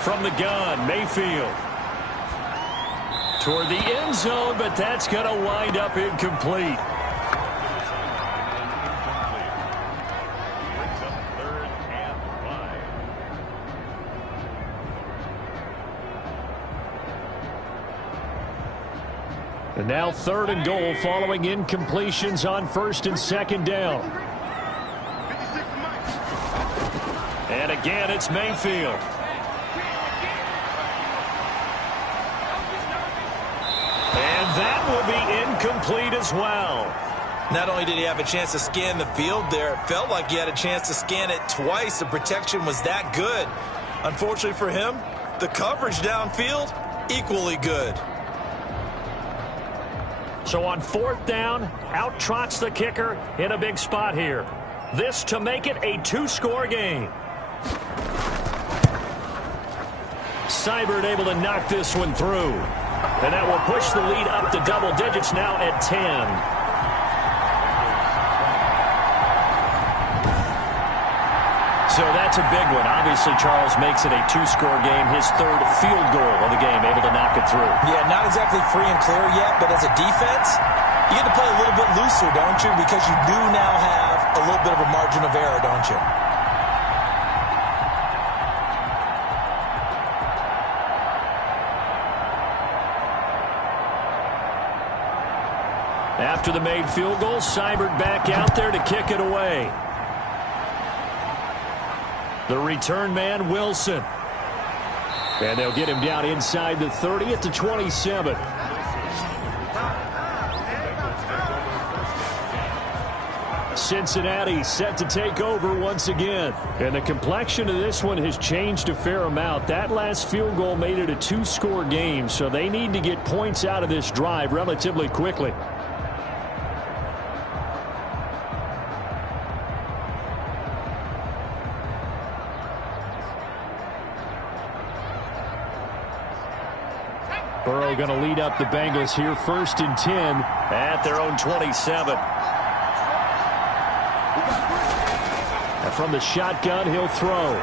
From the gun, Mayfield. Toward the end zone, but that's going to wind up incomplete. And now 3rd and goal following incompletions on 1st and 2nd down. And again, it's Mayfield. And that will be incomplete as well. Not only did he have a chance to scan the field there, it felt like he had a chance to scan it twice. The protection was that good. Unfortunately for him, the coverage downfield, equally good. So on 4th down, out trots the kicker in a big spot here. This to make it a 2-score game. Seibert able to knock this one through. And that will push the lead up to double digits now at 10. So that's a big one. Obviously, Charles makes it a 2-score game. His 3rd field goal of the game, able to knock it through. Yeah, not exactly free and clear yet, but as a defense, you get to play a little bit looser, don't you? Because you do now have a little bit of a margin of error, don't you? After the made field goal, Seibert back out there to kick it away. The return man, Wilson. And they'll get him down inside the 30 at the 27. Cincinnati set to take over once again. And the complexion of this one has changed a fair amount. That last field goal made it a 2-score game, so they need to get points out of this drive relatively quickly. Burrow going to lead up the Bengals here, 1st and 10 at their own 27. And from the shotgun, he'll throw.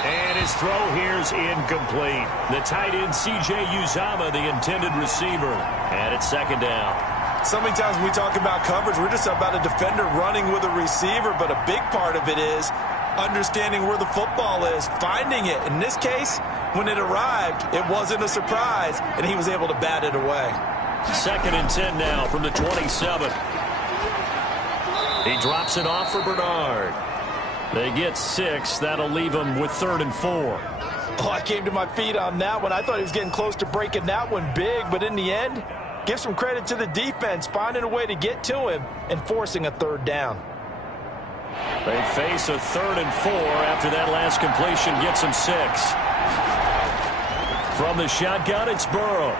And his throw here's incomplete. The tight end, C.J. Uzomah, the intended receiver. And it's 2nd down. So many times when we talk about coverage, we're just about a defender running with a receiver, but a big part of it is understanding where the football is, finding it. In this case, when it arrived, it wasn't a surprise, and he was able to bat it away. 2nd and 10 now from the 27. He drops it off for Bernard. They get 6. That'll leave him with 3rd and 4. Oh, I came to my feet on that one. I thought he was getting close to breaking that one big, but in the end, give some credit to the defense, finding a way to get to him and forcing a 3rd down. They face a 3rd and 4 after that last completion gets him 6. From the shotgun, it's Burrow.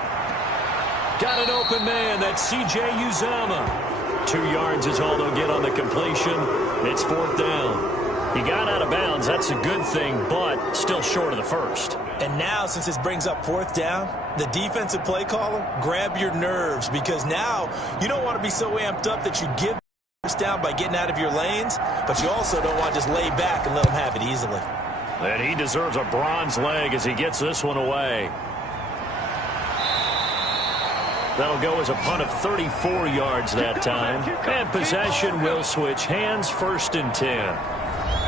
Got an open man. That's C.J. Uzomah. 2 yards is all they'll get on the completion. It's 4th down. He got out of bounds. That's a good thing, but still short of the 1st. And now, since this brings up 4th down, the defensive play caller, grab your nerves, because now you don't want to be so amped up that you give down by getting out of your lanes, but you also don't want to just lay back and let them have it easily. And he deserves a bronze leg as he gets this one away. That'll go as a punt of 34 yards that time. And possession will switch hands, 1st and 10.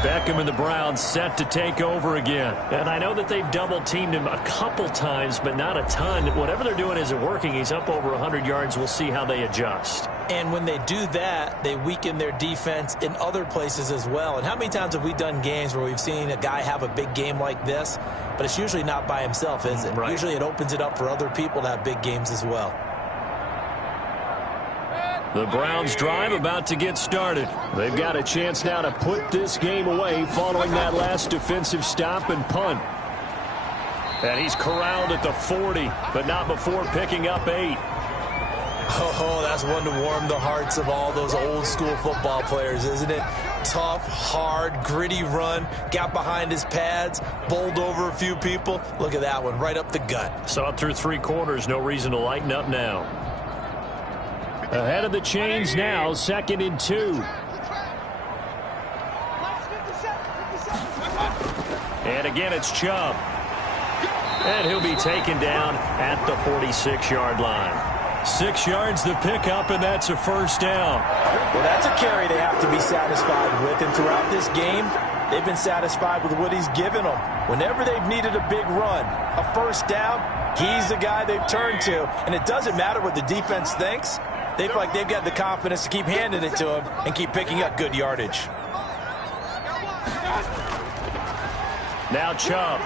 Beckham and the Browns set to take over again. And I know that they've double-teamed him a couple times, but not a ton. Whatever they're doing isn't working. He's up over 100 yards. We'll see how they adjust. And when they do that, they weaken their defense in other places as well. And how many times have we done games where we've seen a guy have a big game like this, but it's usually not by himself, is it? Right. Usually it opens it up for other people to have big games as well. The Browns drive about to get started. They've got a chance now to put this game away following that last defensive stop and punt. And he's corralled at the 40, but not before picking up 8. Oh, that's one to warm the hearts of all those old school football players, isn't it? Tough, hard, gritty run, got behind his pads, bowled over a few people. Look at that one, right up the gut. Saw it through 3 quarters, no reason to lighten up now. Ahead of the chains now, 2nd and 2. And again, it's Chubb. And he'll be taken down at the 46-yard line. 6 yards the pickup, and that's a 1st down. Well, that's a carry they have to be satisfied with. And throughout this game, they've been satisfied with what he's given them. Whenever they've needed a big run, a 1st down, he's the guy they've turned to. And it doesn't matter what the defense thinks. They feel like they've got the confidence to keep handing it to him and keep picking up good yardage. Now Chubb.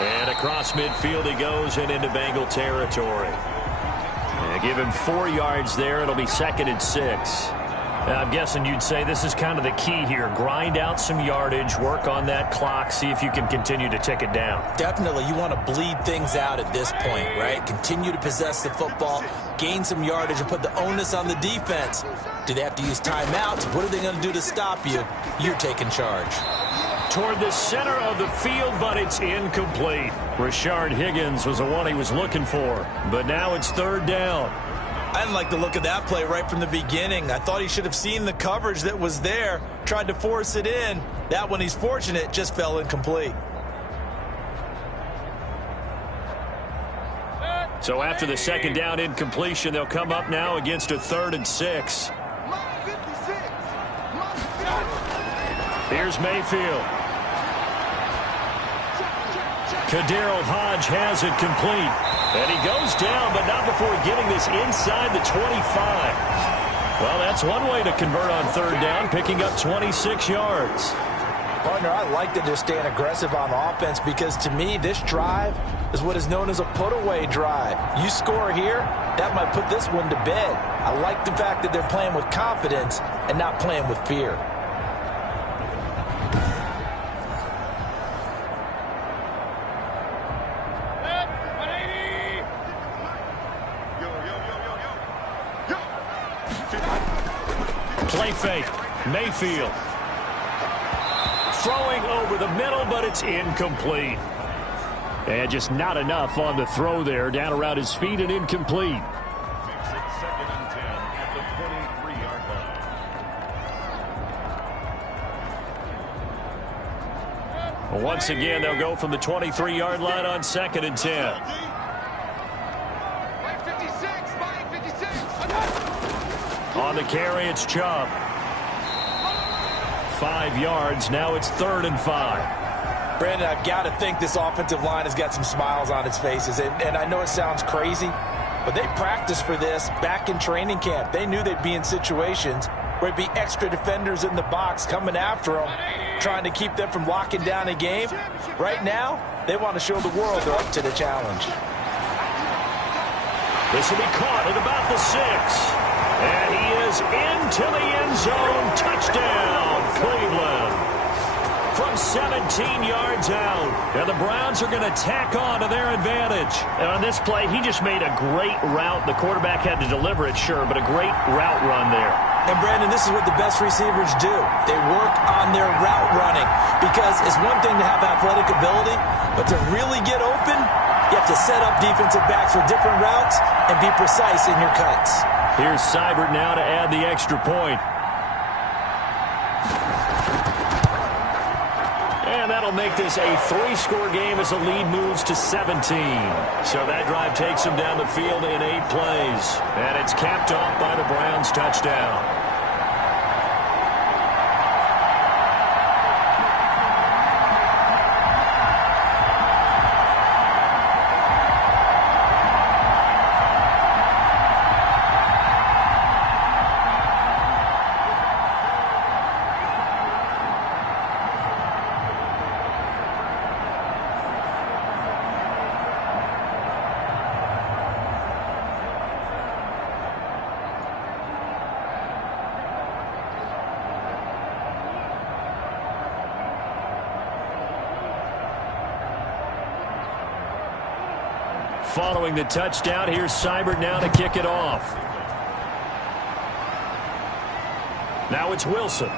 And across midfield he goes and into Bengal territory. And give him 4 yards there. It'll be 2nd and 6. Now, I'm guessing you'd say this is kind of the key here. Grind out some yardage, work on that clock, see if you can continue to tick it down. Definitely. You want to bleed things out at this point, right? Continue to possess the football, gain some yardage, and put the onus on the defense. Do they have to use timeouts? What are they going to do to stop you? You're taking charge. Toward the center of the field, but it's incomplete. Rashard Higgins was the one he was looking for, but now it's 3rd down. I didn't like the look of that play right from the beginning. I thought he should have seen the coverage that was there, tried to force it in. That one, he's fortunate, just fell incomplete. So after the 2nd down incompletion, they'll come up now against a 3rd and 6. Here's Mayfield. Kadero Hodge has it complete. And he goes down, but not before getting this inside the 25. Well, that's one way to convert on 3rd down, picking up 26 yards. Partner, I like that they're staying aggressive on offense because, to me, this drive is what is known as a put-away drive. You score here, that might put this one to bed. I like the fact that they're playing with confidence and not playing with fear. Play fake. Mayfield. Throwing over the middle, but it's incomplete. And just not enough on the throw there. Down around his feet and incomplete. Makes it 2nd and 10 at the 23-yard line. Once again, they'll go from the 23-yard line on 2nd and 10. On the carry, it's Chubb. 5 yards. Now it's 3rd and 5. Brandon, I've got to think this offensive line has got some smiles on its faces. And I know it sounds crazy, but they practiced for this back in training camp. They knew they'd be in situations where it'd be extra defenders in the box coming after them, trying to keep them from locking down a game. Right now, they want to show the world they're up to the challenge. This will be caught at about the 6. And he is into the end zone. Touchdown, Cleveland. From 17 yards out. And the Browns are going to tack on to their advantage. And on this play, he just made a great route. The quarterback had to deliver it, sure, but a great route run there. And, Brandon, this is what the best receivers do. They work on their route running. Because it's one thing to have athletic ability, but to really get open, you have to set up defensive backs with different routes and be precise in your cuts. Here's Seibert now to add the extra point. And that'll that'll make this a 3-score game as the lead moves to 17. So that drive takes them down the field in 8 plays. And it's capped off by the Browns' touchdown. Following the touchdown, here's Seibert now to kick it off. Now it's Wilson.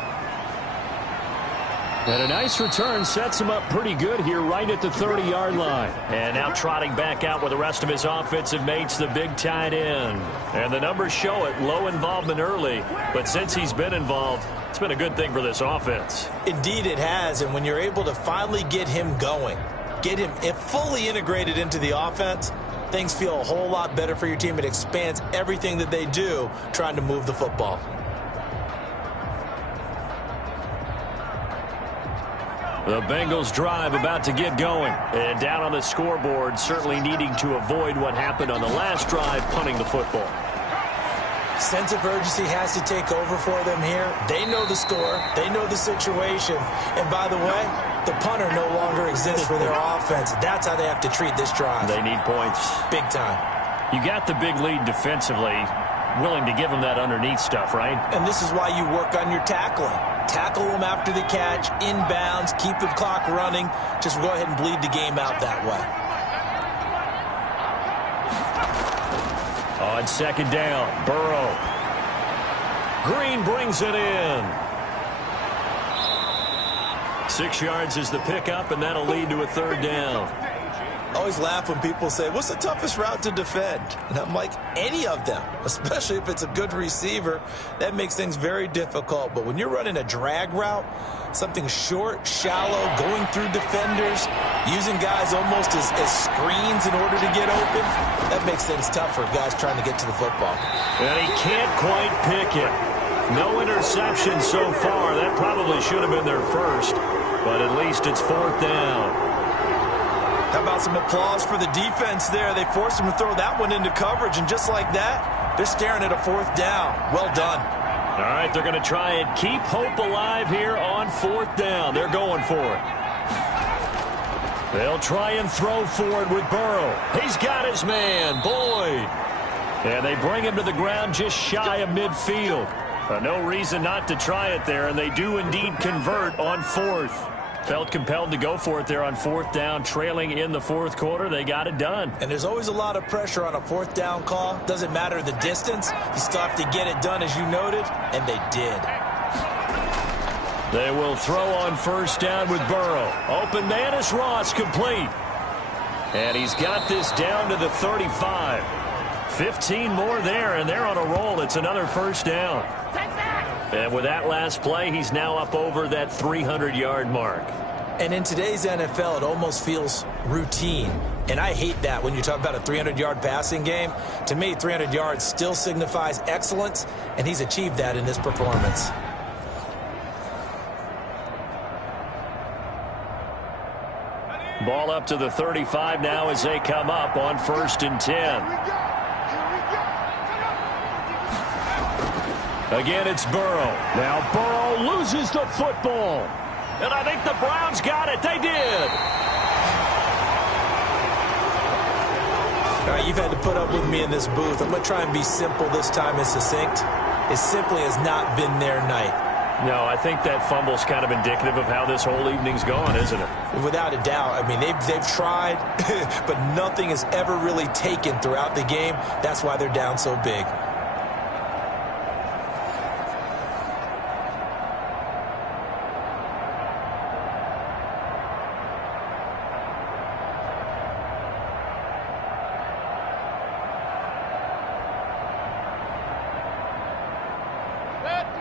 And a nice return sets him up pretty good here right at the 30-yard line. And now trotting back out with the rest of his offensive mates, the big tight end. And the numbers show it, low involvement early. But since he's been involved, it's been a good thing for this offense. Indeed it has, and when you're able to finally get him going, get him fully integrated into the offense, things feel a whole lot better for your team. It expands everything that they do trying to move the football. The Bengals drive about to get going. And down on the scoreboard, certainly needing to avoid what happened on the last drive, punting the football. Sense of urgency has to take over for them here. They know the score. They know the situation. And by the way, the punter no longer exists for their offense. That's how they have to treat this drive. They need points. Big time. You got the big lead defensively. Willing to give them that underneath stuff, right? And this is why you work on your tackling. Tackle them after the catch, inbounds, keep the clock running. Just go ahead and bleed the game out that way. On second down, Burrow. Green brings it in. 6 yards is the pickup, and that'll lead to a third down. I always laugh when people say, what's the toughest route to defend? And I'm like, any of them, especially if it's a good receiver. That makes things very difficult. But when you're running a drag route, something short, shallow, going through defenders, using guys almost as screens in order to get open, that makes things tough for guys trying to get to the football. And he can't quite pick it. No interception so far. That probably should have been their first, but at least it's 4th down. How about some applause for the defense there? They forced him to throw that one into coverage, and just like that, they're staring at a 4th down. Well done. All right, they're going to try and keep hope alive here on 4th down. They're going for it. They'll try and throw for it with Burrow. He's got his man, Boyd. And they bring him to the ground just shy of midfield. No reason not to try it there, and they do indeed convert on 4th. Felt compelled to go for it there on 4th down, trailing in the 4th quarter. They got it done. And there's always a lot of pressure on a 4th down call. Doesn't matter the distance. You still have to get it done, as you noted, and they did. They will throw on 1st down with Burrow. Open man is Ross, complete. And he's got this down to the 35. 15 more there, and they're on a roll. It's another 1st down. And with that last play, he's now up over that 300-yard mark. And in today's NFL, it almost feels routine. And I hate that when you talk about a 300-yard passing game. To me, 300 yards still signifies excellence, and he's achieved that in this performance. Ball up to the 35 now as they come up on 1st and 10. Again, it's Burrow. Now Burrow loses the football. And I think the Browns got it. They did. All right, you've had to put up with me in this booth. I'm going to try and be simple this time and succinct. It simply has not been their night. No, I think that fumble's kind of indicative of how this whole evening's gone, isn't it? Without a doubt. I mean, they've tried, but nothing is ever really taken throughout the game. That's why they're down so big.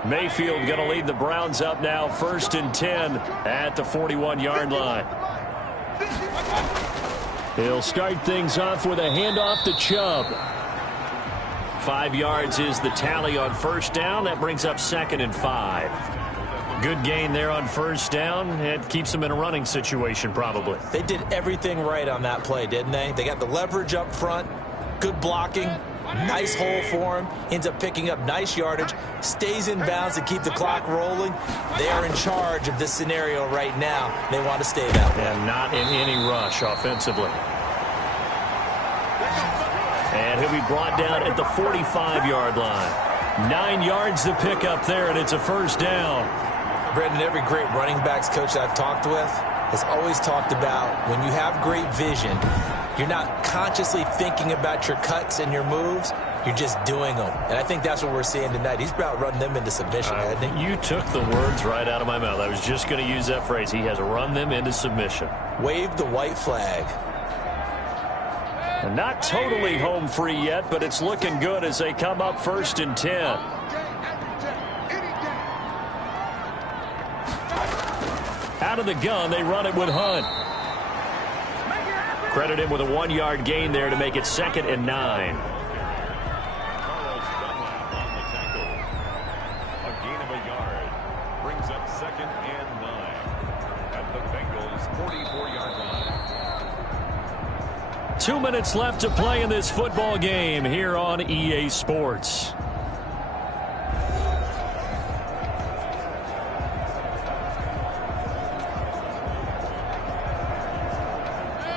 Mayfield going to lead the Browns up now, 1st and 10 at the 41-yard line. He'll start things off with a handoff to Chubb. 5 yards is the tally on 1st down. That brings up 2nd and 5. Good gain there on 1st down. It keeps them in a running situation probably. They did everything right on that play, didn't they? They got the leverage up front, good blocking, nice hole for him, ends up picking up nice yardage, stays in bounds to keep the clock rolling. They are in charge of this scenario right now. They want to stay that way. And not in any rush offensively. And he'll be brought down at the 45-yard line. 9 yards to pick up there, and it's a 1st down. Brendan, every great running backs coach I've talked with has always talked about when you have great vision, you're not consciously thinking about your cuts and your moves. You're just doing them. And I think that's what we're seeing tonight. He's about running them into submission, hasn't he? You took the words right out of my mouth. I was just going to use that phrase. He has run them into submission. Wave the white flag. And not totally home free yet, but it's looking good as they come up 1st and 10. Out of the gun, they run it with Hunt. Credit him with a 1-yard gain there to make it 2nd and 9. A gain of a yard brings up 2nd and 9 at the Bengals' 44-yard line. 2 minutes left to play in this football game here on EA Sports.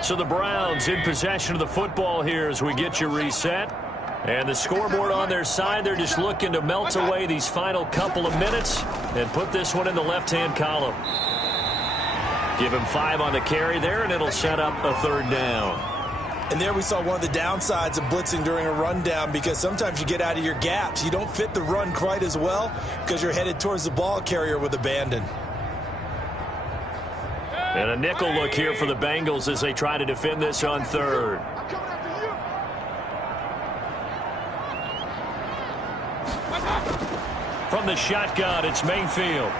So the Browns in possession of the football here as we get you reset. And the scoreboard on their side, they're just looking to melt away these final couple of minutes and put this one in the left-hand column. Give him 5 on the carry there, and it'll set up a 3rd down. And there we saw one of the downsides of blitzing during a rundown, because sometimes you get out of your gaps. You don't fit the run quite as well because you're headed towards the ball carrier with abandon. And a nickel look here for the Bengals as they try to defend this on 3rd. From the shotgun, it's Mayfield.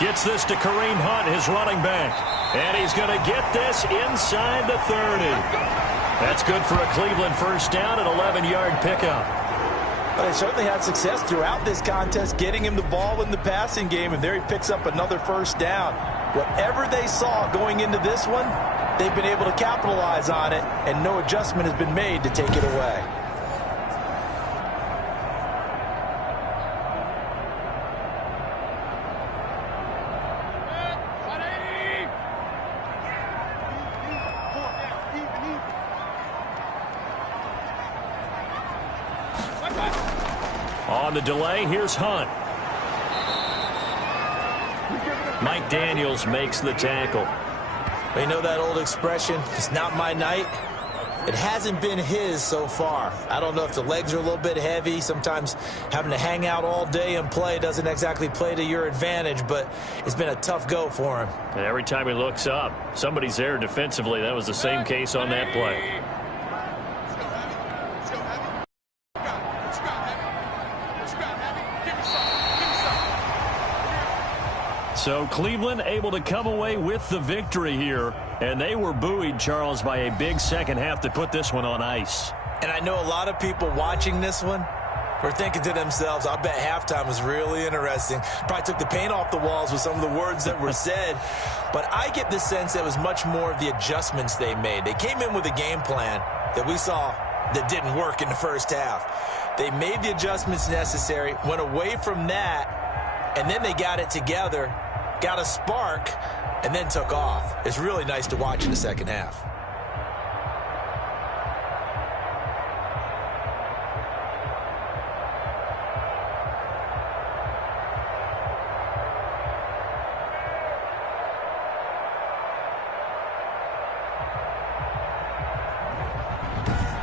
Gets this to Kareem Hunt, his running back. And he's going to get this inside the 30. That's good for a Cleveland 1st down, an 11-yard pickup. But they certainly had success throughout this contest getting him the ball in the passing game, and there he picks up another 1st down. Whatever they saw going into this one, they've been able to capitalize on it, and no adjustment has been made to take it away. On the delay, here's Hunt. Mike Daniels makes the tackle. You know that old expression, it's not my night? It hasn't been his so far. I don't know if the legs are a little bit heavy. Sometimes having to hang out all day and play doesn't exactly play to your advantage, but it's been a tough go for him. And every time he looks up, somebody's there defensively. That was the same case on that play. So Cleveland able to come away with the victory here. And they were buoyed, Charles, by a big second half to put this one on ice. And I know a lot of people watching this one were thinking to themselves, I bet halftime was really interesting. Probably took the paint off the walls with some of the words that were said. But I get the sense it was much more of the adjustments they made. They came in with a game plan that we saw that didn't work in the 1st half. They made the adjustments necessary, went away from that, and then they got it together, got a spark, and then took off. It's really nice to watch in the 2nd half.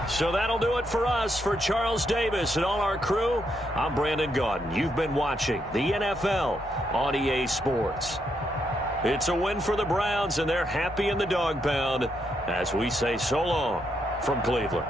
So that'll do it for us. For Charles Davis and all our crew, I'm Brandon Gaudin. You've been watching the NFL on EA Sports. It's a win for the Browns, and they're happy in the dog pound as we say so long from Cleveland.